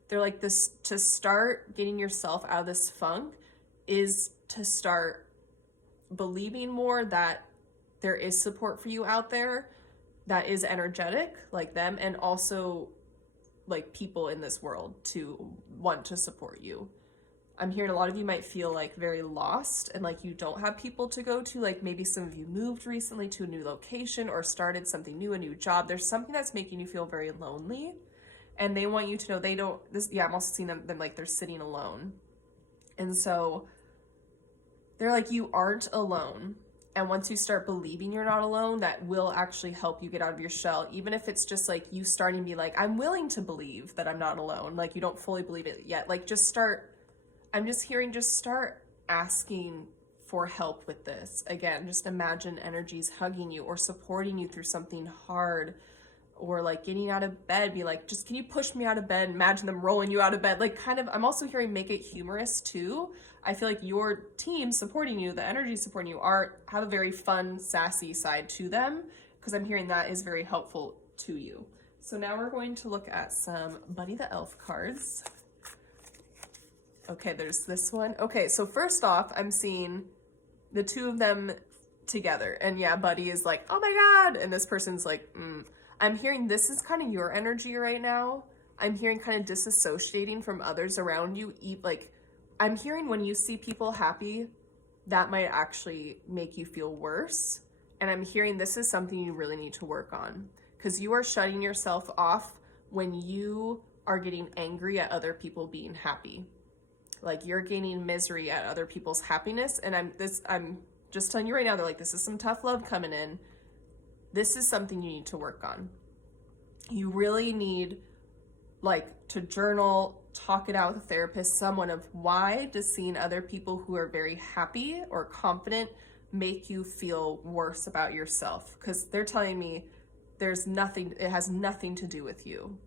They're like, this, to start getting yourself out of this funk is to start believing more that there is support for you out there that is energetic like them, and also like people in this world to want to support you. I'm hearing a lot of you might feel like very lost and like you don't have people to go to. Like maybe some of you moved recently to a new location or started something new, a new job. There's something that's making you feel very lonely, and they want you to know they don't, this, yeah, I'm also seeing them like they're sitting alone. And so they're like, you aren't alone. And once you start believing you're not alone, that will actually help you get out of your shell. Even if it's just like you starting to be like, I'm willing to believe that I'm not alone. Like you don't fully believe it yet. Like just start, I'm just hearing, just start asking for help with this. Again, just imagine energies hugging you or supporting you through something hard, or like getting out of bed, be like, just can you push me out of bed? Imagine them rolling you out of bed. Like kind of, I'm also hearing make it humorous too. I feel like your team supporting you, the energy supporting you have a very fun, sassy side to them, because I'm hearing that is very helpful to you. So now we're going to look at some Buddy the Elf cards. Okay, there's this one. Okay, so first off, I'm seeing the two of them together. And yeah, Buddy is like, oh my God. And this person's like, I'm hearing this is kind of your energy right now. I'm hearing kind of disassociating from others around you. Like, I'm hearing when you see people happy, that might actually make you feel worse. And I'm hearing this is something you really need to work on, because you are shutting yourself off when you are getting angry at other people being happy. Like you're gaining misery at other people's happiness. And I'm just telling you right now, they're like, this is some tough love coming in. This is something you need to work on. You really need like to journal, talk it out with a therapist, someone of why does seeing other people who are very happy or confident make you feel worse about yourself? Because they're telling me there's nothing, it has nothing to do with you.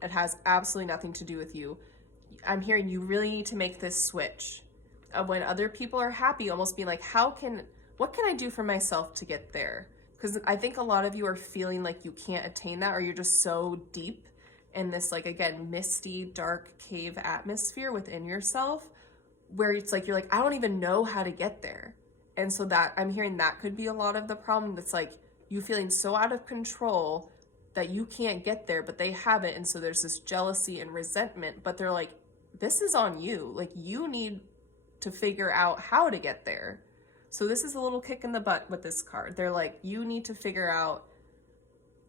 It has absolutely nothing to do with you. I'm hearing you really need to make this switch of when other people are happy, almost being like, what can I do for myself to get there? Because I think a lot of you are feeling like you can't attain that, or you're just so deep in this, like, again, misty, dark cave atmosphere within yourself, where it's like, you're like, I don't even know how to get there. And so that, I'm hearing that could be a lot of the problem. That's like you feeling so out of control that you can't get there, but they have it. And so there's this jealousy and resentment, but they're like, this is on you. Like you need to figure out how to get there. So this is a little kick in the butt with this card. They're like, you need to figure out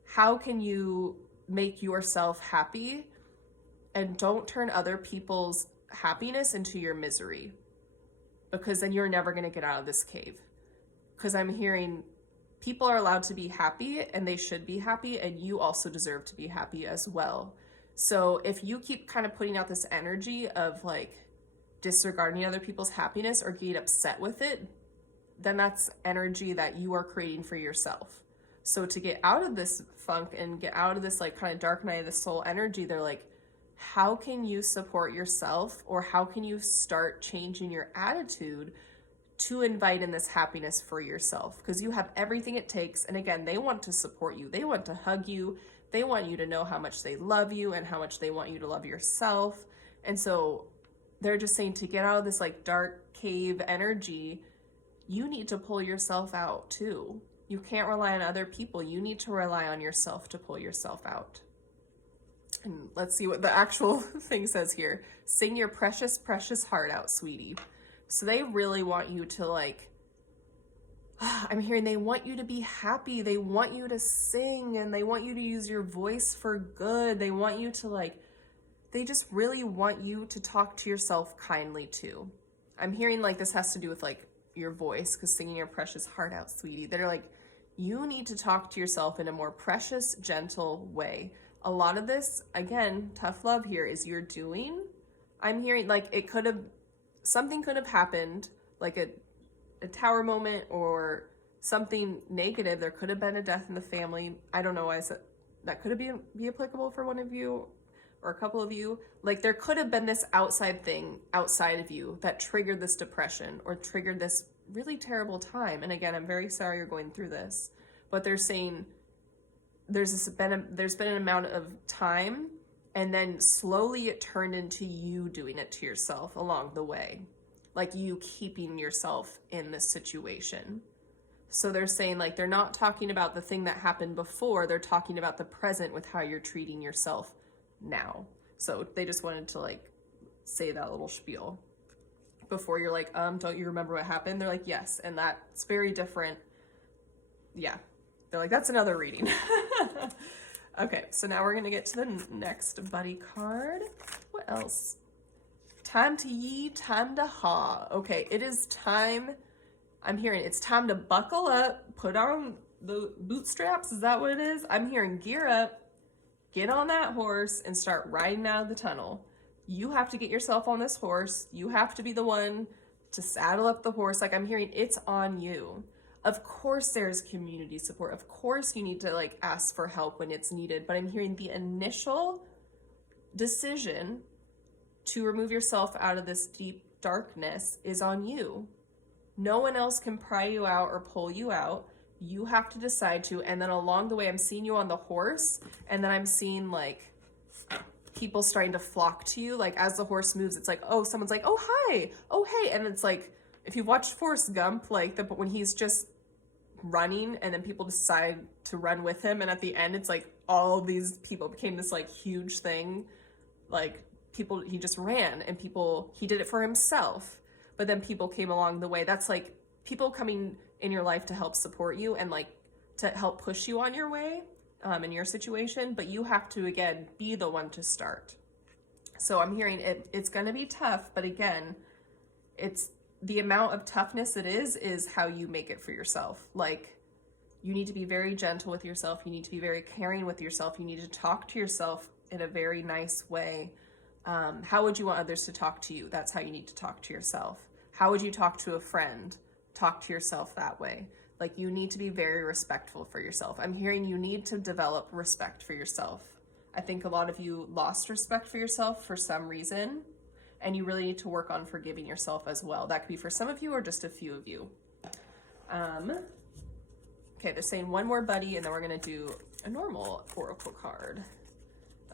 how can you make yourself happy, and don't turn other people's happiness into your misery, because then you're never going to get out of this cave. Because I'm hearing people are allowed to be happy, and they should be happy, and you also deserve to be happy as well. So if you keep kind of putting out this energy of like disregarding other people's happiness or getting upset with it, then that's energy that you are creating for yourself. So to get out of this funk and get out of this like kind of dark night of the soul energy, they're like, how can you support yourself, or how can you start changing your attitude to invite in this happiness for yourself? Because you have everything it takes. And again, they want to support you. They want to hug you. They want you to know how much they love you and how much they want you to love yourself. And so they're just saying, to get out of this like dark cave energy, you need to pull yourself out too. You can't rely on other people. You need to rely on yourself to pull yourself out. And let's see what the actual thing says here. Sing your precious, precious heart out, sweetie. So they really want you to like, I'm hearing they want you to be happy. They want you to sing, and they want you to use your voice for good. They want you to like they just really want you to talk to yourself kindly too. I'm hearing like this has to do with like your voice, because singing your precious heart out, sweetie. They're like, you need to talk to yourself in a more precious, gentle way. A lot of this, again, tough love here is you're doing. I'm hearing like something could have happened, like a tower moment or something negative. There could have been a death in the family. I don't know why I said that could be applicable for one of you or a couple of you. Like there could have been this outside thing outside of you that triggered this depression or triggered this really terrible time. And again, I'm very sorry you're going through this, but they're saying there's been an amount of time, and then slowly it turned into you doing it to yourself along the way, like you keeping yourself in this situation. So they're saying like they're not talking about the thing that happened before, they're talking about the present with how you're treating yourself now. So they just wanted to like say that little spiel before you're like, don't you remember what happened? They're like, yes, and that's very different. Yeah, they're like, that's another reading. Okay, so now we're gonna get to the next buddy card. What else? Time to yee, time to haw. Okay, it is time. I'm hearing it's time to buckle up, put on the bootstraps. Is that what it is? I'm hearing gear up, get on that horse, and start riding out of the tunnel. You have to get yourself on this horse. You have to be the one to saddle up the horse. Like I'm hearing it's on you. Of course there's community support. Of course you need to like ask for help when it's needed, but I'm hearing the initial decision to remove yourself out of this deep darkness is on you. No one else can pry you out or pull you out. You have to decide to, and then along the way I'm seeing you on the horse, and then I'm seeing like people starting to flock to you. Like as the horse moves, it's like, oh, someone's like, oh, hi, oh, hey. And it's like, if you've watched Forrest Gump, like when he's just running and then people decide to run with him, and at the end it's like all these people became this like huge thing. Like people, he just ran, and people, he did it for himself, but then people came along the way. That's like people coming in your life to help support you and like to help push you on your way in your situation, but you have to again be the one to start. So I'm hearing it's going to be tough, but again, it's the amount of toughness it is how you make it for yourself. Like you need to be very gentle with yourself. You need to be very caring with yourself. You need to talk to yourself in a very nice way. How would you want others to talk to you? That's how you need to talk to yourself. How would you talk to a friend? Talk to yourself that way. Like you need to be very respectful for yourself. I'm hearing you need to develop respect for yourself. I think a lot of you lost respect for yourself for some reason, and you really need to work on forgiving yourself as well. That could be for some of you or just a few of you. Okay, they're saying one more buddy, and then we're gonna do a normal oracle card.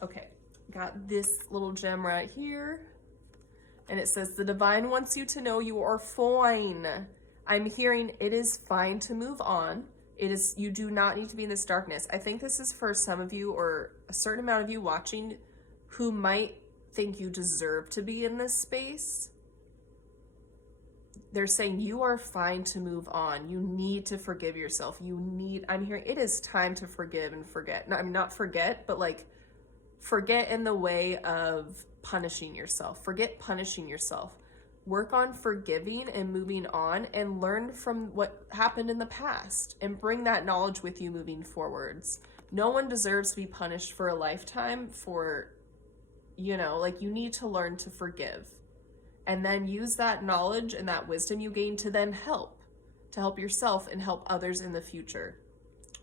Okay, got this little gem right here, and it says, the divine wants you to know you are fine. I'm hearing it is fine to move on. It is, you do not need to be in this darkness. I think this is for some of you or a certain amount of you watching who might think you deserve to be in this space. They're saying you are fine to move on. You need to forgive yourself. I'm hearing it is time to forgive and forget. No, I mean, not forget, but like forget in the way of punishing yourself. Forget punishing yourself. Work on forgiving and moving on, and learn from what happened in the past and bring that knowledge with you moving forwards. No one deserves to be punished for a lifetime for, like you need to learn to forgive and then use that knowledge and that wisdom you gain to then help yourself and help others in the future.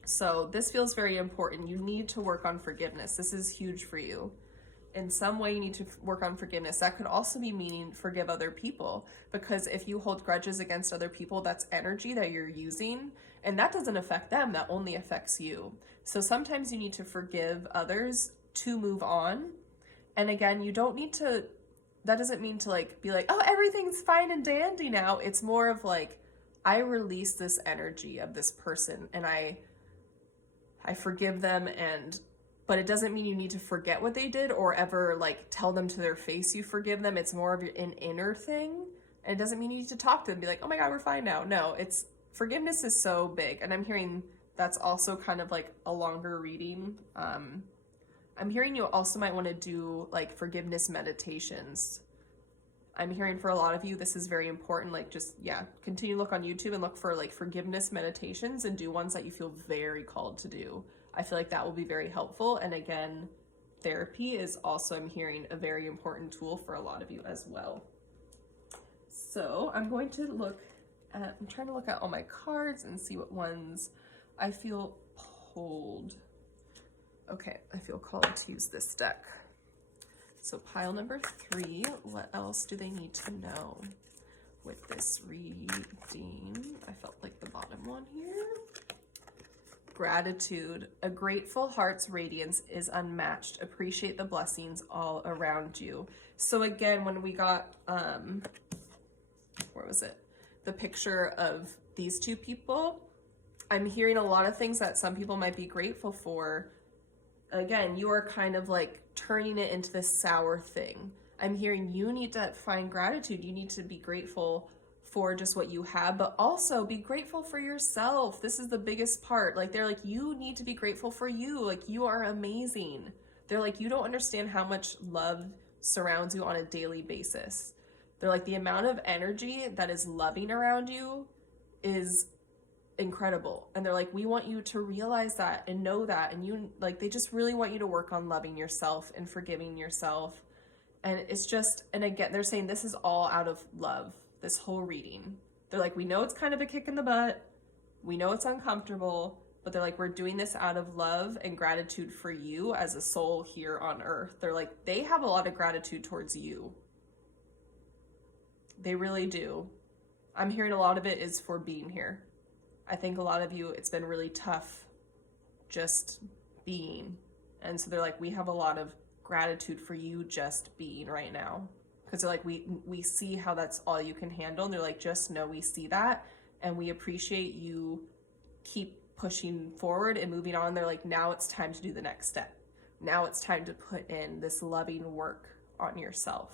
So this feels very important. You need to work on forgiveness. This is huge for you. In some way, you need to work on forgiveness. That could also be meaning forgive other people, because if you hold grudges against other people, that's energy that you're using, and that doesn't affect them, that only affects you. So sometimes you need to forgive others to move on. And again, you don't need to, that doesn't mean to like be like, oh, everything's fine and dandy now. It's more of like, I release this energy of this person and I forgive them, but it doesn't mean you need to forget what they did or ever like tell them to their face you forgive them. It's more of an inner thing. And it doesn't mean you need to talk to them and be like, oh my God, we're fine now. No, it's forgiveness is so big. And I'm hearing that's also kind of like a longer reading. I'm hearing you also might want to do like forgiveness meditations. I'm hearing for a lot of you, this is very important. Like just, yeah, continue to look on YouTube and look for like forgiveness meditations and do ones that you feel very called to do. I feel like that will be very helpful. And again, therapy is also, I'm hearing, a very important tool for a lot of you as well. So I'm going to I'm trying to look at all my cards and see what ones I feel pulled. Okay, I feel called to use this deck. So pile number 3, what else do they need to know with this reading? I felt like the bottom one here. Gratitude. A grateful heart's radiance is unmatched. Appreciate the blessings all around you. So again, when we got, where was it? The picture of these two people, I'm hearing a lot of things that some people might be grateful for. Again, you are kind of like turning it into this sour thing. I'm hearing you need to find gratitude. You need to be grateful for just what you have, but also be grateful for yourself. This is the biggest part. Like, they're like, you need to be grateful for you. Like, you are amazing. They're like, you don't understand how much love surrounds you on a daily basis. They're like, the amount of energy that is loving around you is incredible. And they're like, we want you to realize that and know that. And you, like, they just really want you to work on loving yourself and forgiving yourself. And it's just, and again, they're saying this is all out of love, this whole reading. They're like, we know it's kind of a kick in the butt. We know it's uncomfortable, but they're like, we're doing this out of love and gratitude for you as a soul here on earth. They're like, they have a lot of gratitude towards you. They really do. I'm hearing a lot of it is for being here. I think a lot of you, it's been really tough just being. And so they're like, we have a lot of gratitude for you just being right now. Because they're like, we see how that's all you can handle. And they're like, just know we see that. And we appreciate you keep pushing forward and moving on. They're like, now it's time to do the next step. Now it's time to put in this loving work on yourself.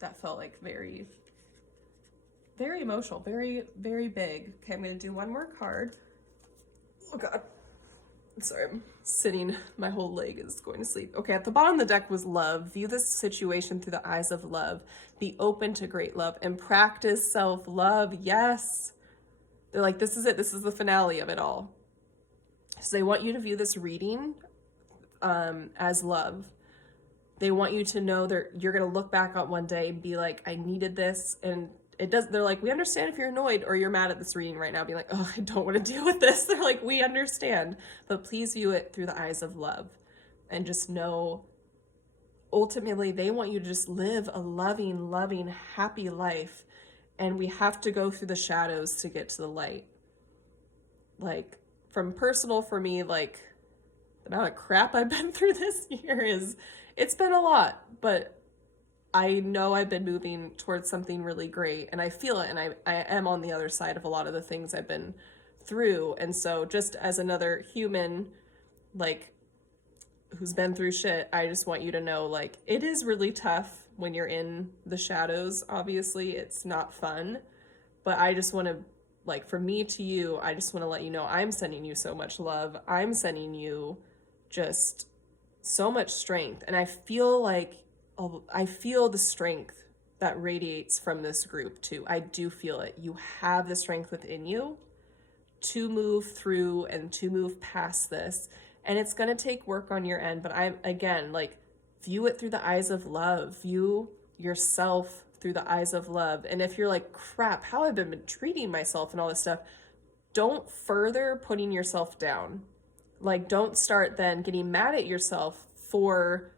That felt like very, very emotional, very, very big. Okay, I'm going to do one more card. Oh God. I'm sorry, I'm sitting, my whole leg is going to sleep. Okay, at the bottom of the deck was love. View this situation through the eyes of love. Be open to great love and practice self-love. Yes. They're like, this is it. This is the finale of it all. So they want you to view this reading as love. They want you to know that you're going to look back on one day and be like, I needed this. And it does. They're like, we understand if you're annoyed or you're mad at this reading right now, being like, oh, I don't want to deal with this. They're like, we understand, but please view it through the eyes of love and just know, ultimately, they want you to just live a loving, happy life. And we have to go through the shadows to get to the light. Like, from personal for me, like, the amount of crap I've been through this year it's been a lot, but I know I've been moving towards something really great, and I feel it, and I am on the other side of a lot of the things I've been through. And so just as another human, like, who's been through shit, I just want you to know, like, it is really tough when you're in the shadows. Obviously, it's not fun, but I just want to, like, from me to you, I just want to let you know I'm sending you so much love. I'm sending you just so much strength. And I feel the strength that radiates from this group too. I do feel it. You have the strength within you to move through and to move past this. And it's going to take work on your end, but I'm, again, like, view it through the eyes of love. View yourself through the eyes of love. And if you're like, crap, how I've been treating myself and all this stuff, don't further putting yourself down. Like, don't start then getting mad at yourself for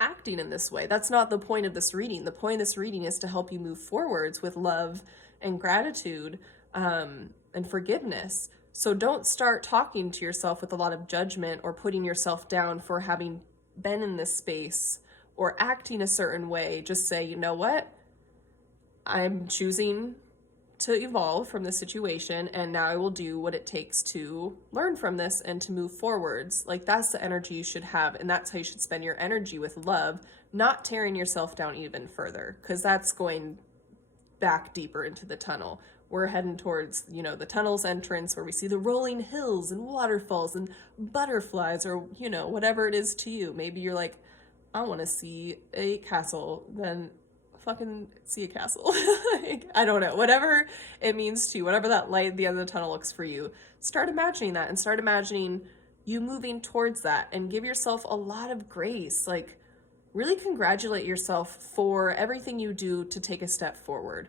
acting in this way. That's not the point of this reading. The point of this reading is to help you move forwards with love and gratitude and forgiveness. So don't start talking to yourself with a lot of judgment or putting yourself down for having been in this space or acting a certain way. Just say, you know what? I'm choosing to evolve from the situation, and now I will do what it takes to learn from this and to move forwards. Like, that's the energy you should have, and that's how you should spend your energy, with love, not tearing yourself down even further, because that's going back deeper into the tunnel. We're heading towards, you know, the tunnel's entrance where we see the rolling hills and waterfalls and butterflies, or, you know, whatever it is to you. Maybe you're like, I want to see a castle. Then fucking see a castle. Like, I don't know. Whatever it means to you, whatever that light at the end of the tunnel looks for you, start imagining that and start imagining you moving towards that, and give yourself a lot of grace. Like, really congratulate yourself for everything you do to take a step forward.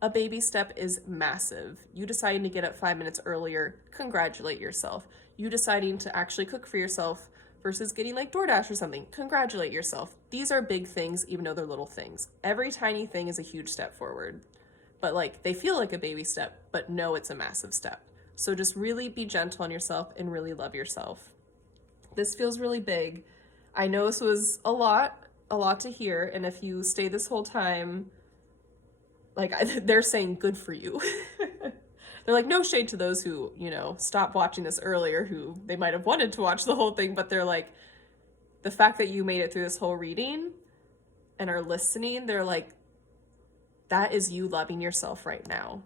A baby step is massive. You deciding to get up 5 minutes earlier, congratulate yourself. You deciding to actually cook for yourself versus getting like DoorDash or something, congratulate yourself. These are big things, even though they're little things. Every tiny thing is a huge step forward. But like, they feel like a baby step, but no, it's a massive step. So just really be gentle on yourself and really love yourself. This feels really big. I know this was a lot to hear. And if you stay this whole time, like, they're saying good for you. They're like, no shade to those who, you know, stopped watching this earlier, who they might have wanted to watch the whole thing, but they're like, the fact that you made it through this whole reading and are listening, they're like, that is you loving yourself right now.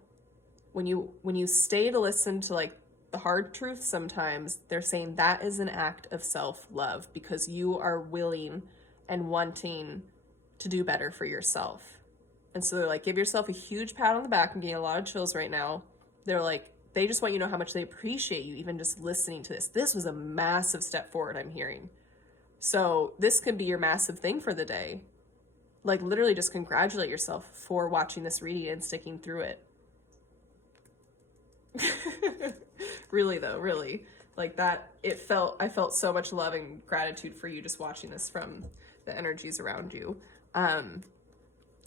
When you stay to listen to like the hard truth sometimes, they're saying that is an act of self-love, because you are willing and wanting to do better for yourself. And so they're like, give yourself a huge pat on the back. I'm getting a lot of chills right now. They're like, they just want you to know how much they appreciate you even just listening to this. This was a massive step forward, I'm hearing. So this could be your massive thing for the day. Like, literally just congratulate yourself for watching this reading and sticking through it. Really though, really. Like that, I felt so much love and gratitude for you just watching this from the energies around you.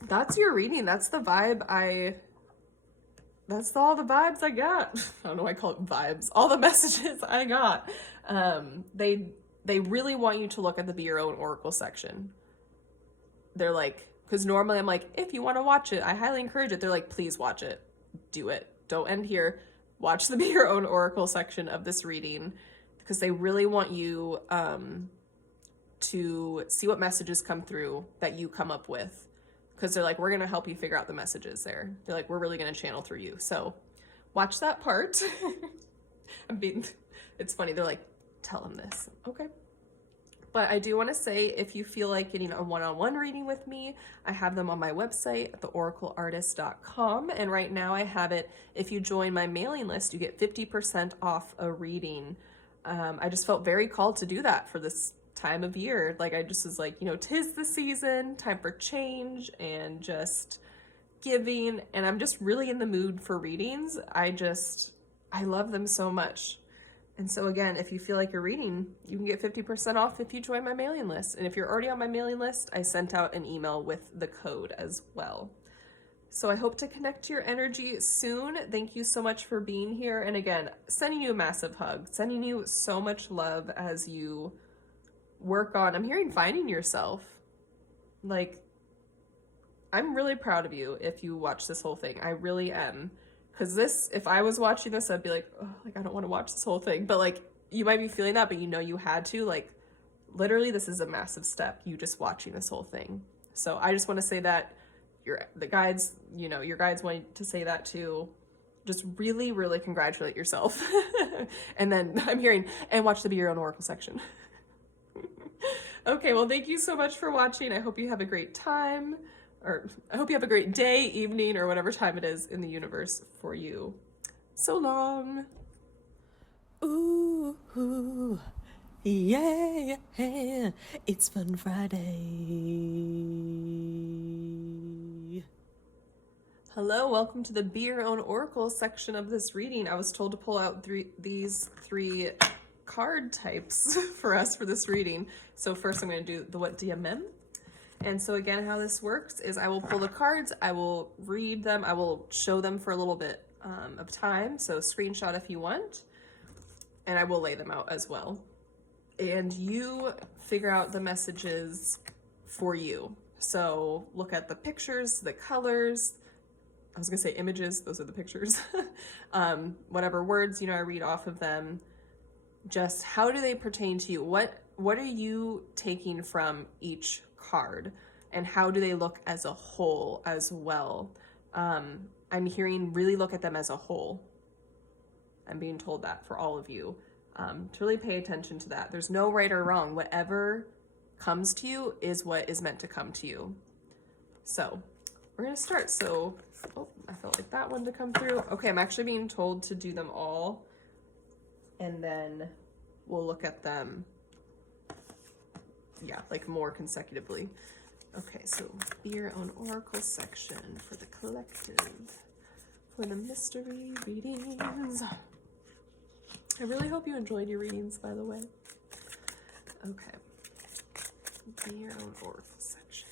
That's your reading. That's the vibe that's all the vibes I got. I don't know why I call it vibes. All the messages I got. They really want you to look at the Be Your Own Oracle section. They're like, because normally I'm like, if you want to watch it, I highly encourage it. They're like, please watch it. Do it. Don't end here. Watch the Be Your Own Oracle section of this reading, because they really want you to see what messages come through that you come up with. Because they're like, we're going to help you figure out the messages there. They're like, we're really going to channel through you. So watch that part. It's funny. They're like, tell them this. Okay. But I do want to say, if you feel like getting a one-on-one reading with me, I have them on my website at theoracleartist.com. And right now I have it, if you join my mailing list, you get 50% off a reading. I just felt very called to do that for this time of year. Like, I just was like, you know, 'tis the season, time for change and just giving. And I'm just really in the mood for readings. I love them so much. And so again, if you feel like you're reading, you can get 50% off if you join my mailing list. And if you're already on my mailing list, I sent out an email with the code as well. So I hope to connect to your energy soon. Thank you so much for being here. And again, sending you a massive hug, sending you so much love as you work on, I'm hearing, finding yourself. Like, I'm really proud of you if you watch this whole thing. I really am. Because this, if I was watching this, I'd be like, oh, like, I don't want to watch this whole thing. But like, you might be feeling that, but you know you had to. Like, literally, this is a massive step, you just watching this whole thing. So I just want to say that the guides, you know, your guides want to say that too. Just really, really congratulate yourself. And then I'm hearing, and watch the Be Your Own Oracle section. Okay, well, thank you so much for watching. I hope you have a great time, or I hope you have a great day, evening, or whatever time it is in the universe for you. So long. Ooh, ooh, yeah, yeah, it's Fun Friday. Hello, welcome to the Be Your Own Oracle section of this reading. I was told to pull out these three card types for us for this reading. So first I'm going to do the what DMM. And so again, how this works is I will pull the cards, I will read them, I will show them for a little bit of time, so screenshot if you want, and I will lay them out as well. And you figure out the messages for you. So look at the pictures, the colors, I was gonna say images, those are the pictures. Whatever words, you know, I read off of them. Just how do they pertain to you? What are you taking from each card, and how do they look as a whole as well? I'm hearing really look at them as a whole. I'm being told that for all of you, to really pay attention to that. There's no right or wrong. Whatever comes to you is what is meant to come to you. So we're going to start. So, oh, I felt like that one to come through. Okay, I'm actually being told to do them all, and then we'll look at them, yeah, like more consecutively. Okay, so be your own oracle section for the collective, for the mystery readings. I really hope you enjoyed your readings, by the way. Okay, be your own oracle section.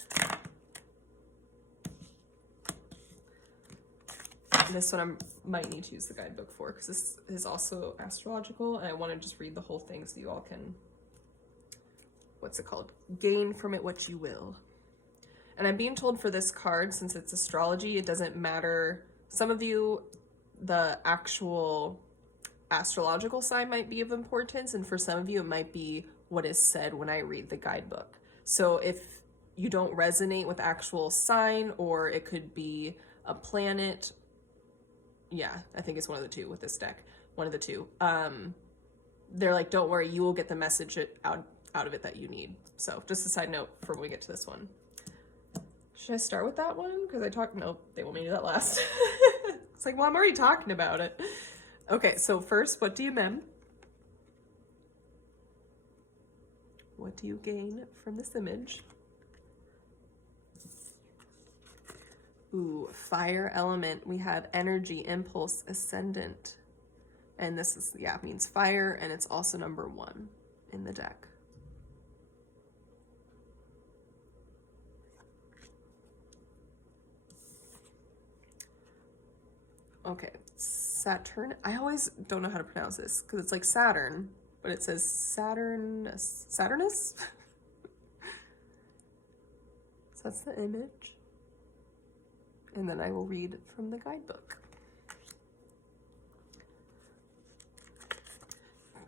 This one I might need to use the guidebook for, because this is also astrological, and I want to just read the whole thing so you all can, what's it called? Gain from it what you will. And I'm being told for this card, since it's astrology, it doesn't matter. Some of you, the actual astrological sign might be of importance, and for some of you, it might be what is said when I read the guidebook. So if you don't resonate with actual sign, or it could be a planet, yeah, I think it's one of the two with this deck, one of the two. They're like, don't worry, you will get the message out of it that you need. So just a side note for when we get to this one. Should I start with that one? Because nope, they want me to do that last. It's like, well, I'm already talking about it. Okay, so first, what do you mem? What do you gain from this image? Ooh, fire element. We have energy, impulse, ascendant. And this is, yeah, means fire, and it's also number 1 in the deck. Okay, Saturn. I always don't know how to pronounce this because it's like Saturn, but it says Saturnus. Saturnus? So that's the image. And then I will read from the guidebook.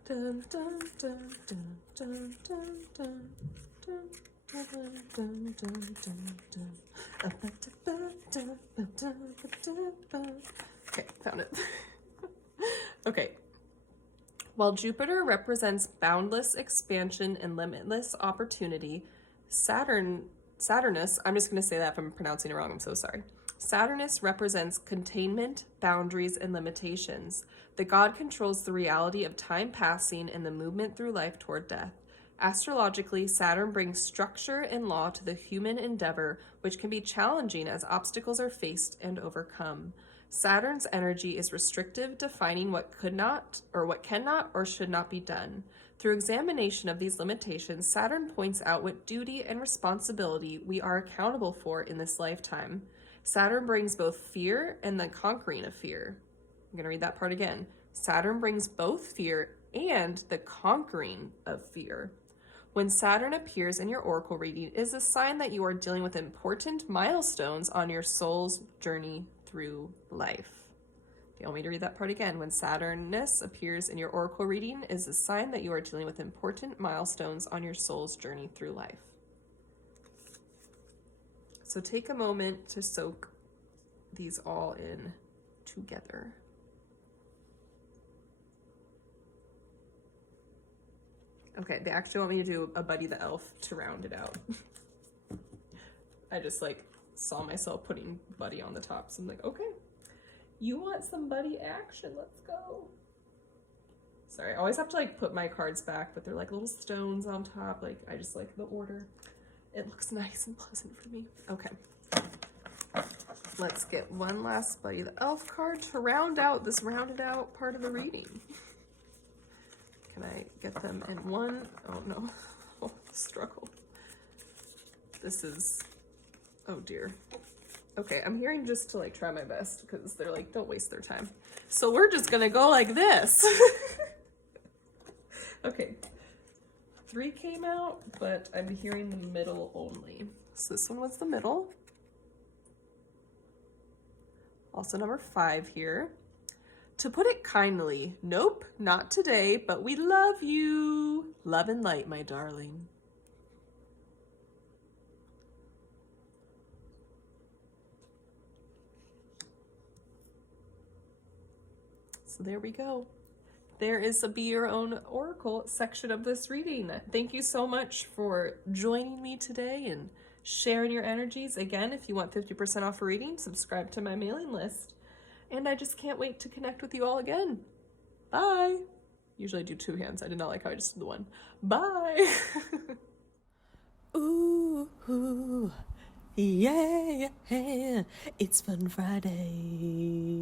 Dun, dun, dun, dun, dun, dun, dun, dun. Okay, found it. Okay. While Jupiter represents boundless expansion and limitless opportunity, Saturnus, I'm just going to say that if I'm pronouncing it wrong, I'm so sorry. Saturnus represents containment, boundaries, and limitations. The god controls the reality of time passing and the movement through life toward death. Astrologically, Saturn brings structure and law to the human endeavor, which can be challenging as obstacles are faced and overcome. Saturn's energy is restrictive, defining what could not, or what cannot, or should not be done. Through examination of these limitations, Saturn points out what duty and responsibility we are accountable for in this lifetime. Saturn brings both fear and the conquering of fear. I'm going to read that part again. Saturn brings both fear and the conquering of fear. When Saturn appears in your oracle reading, it is a sign that you are dealing with important milestones on your soul's journey through life. Do you want me to read that part again? When Saturnus appears in your oracle reading, it is a sign that you are dealing with important milestones on your soul's journey through life. So take a moment to soak these all in together. Okay, they actually want me to do a Buddy the Elf to round it out. I just saw myself putting Buddy on the top, so I'm like, okay, you want some Buddy action, let's go. Sorry, I always have to put my cards back, but they're like little stones on top. I just like the order. It looks nice and pleasant for me. Okay, let's get one last Buddy the Elf card to round out this rounded out part of the reading. Can I get them in one? Oh no, oh, struggle. This is, oh dear. Okay, I'm hearing just to try my best because they're don't waste their time. So we're just gonna go like this. Okay, 3 came out, but I'm hearing the middle only. So this one was the middle. Also number 5 here. To put it kindly, nope, not today, but we love you. Love and light, my darling. So there we go. There is a Be Your Own Oracle section of this reading. Thank you so much for joining me today and sharing your energies. Again, if you want 50% off a reading, subscribe to my mailing list. And I just can't wait to connect with you all again. Bye. Usually I do two hands. I did not like how I just did the one. Bye. Ooh, yeah, it's Fun Friday.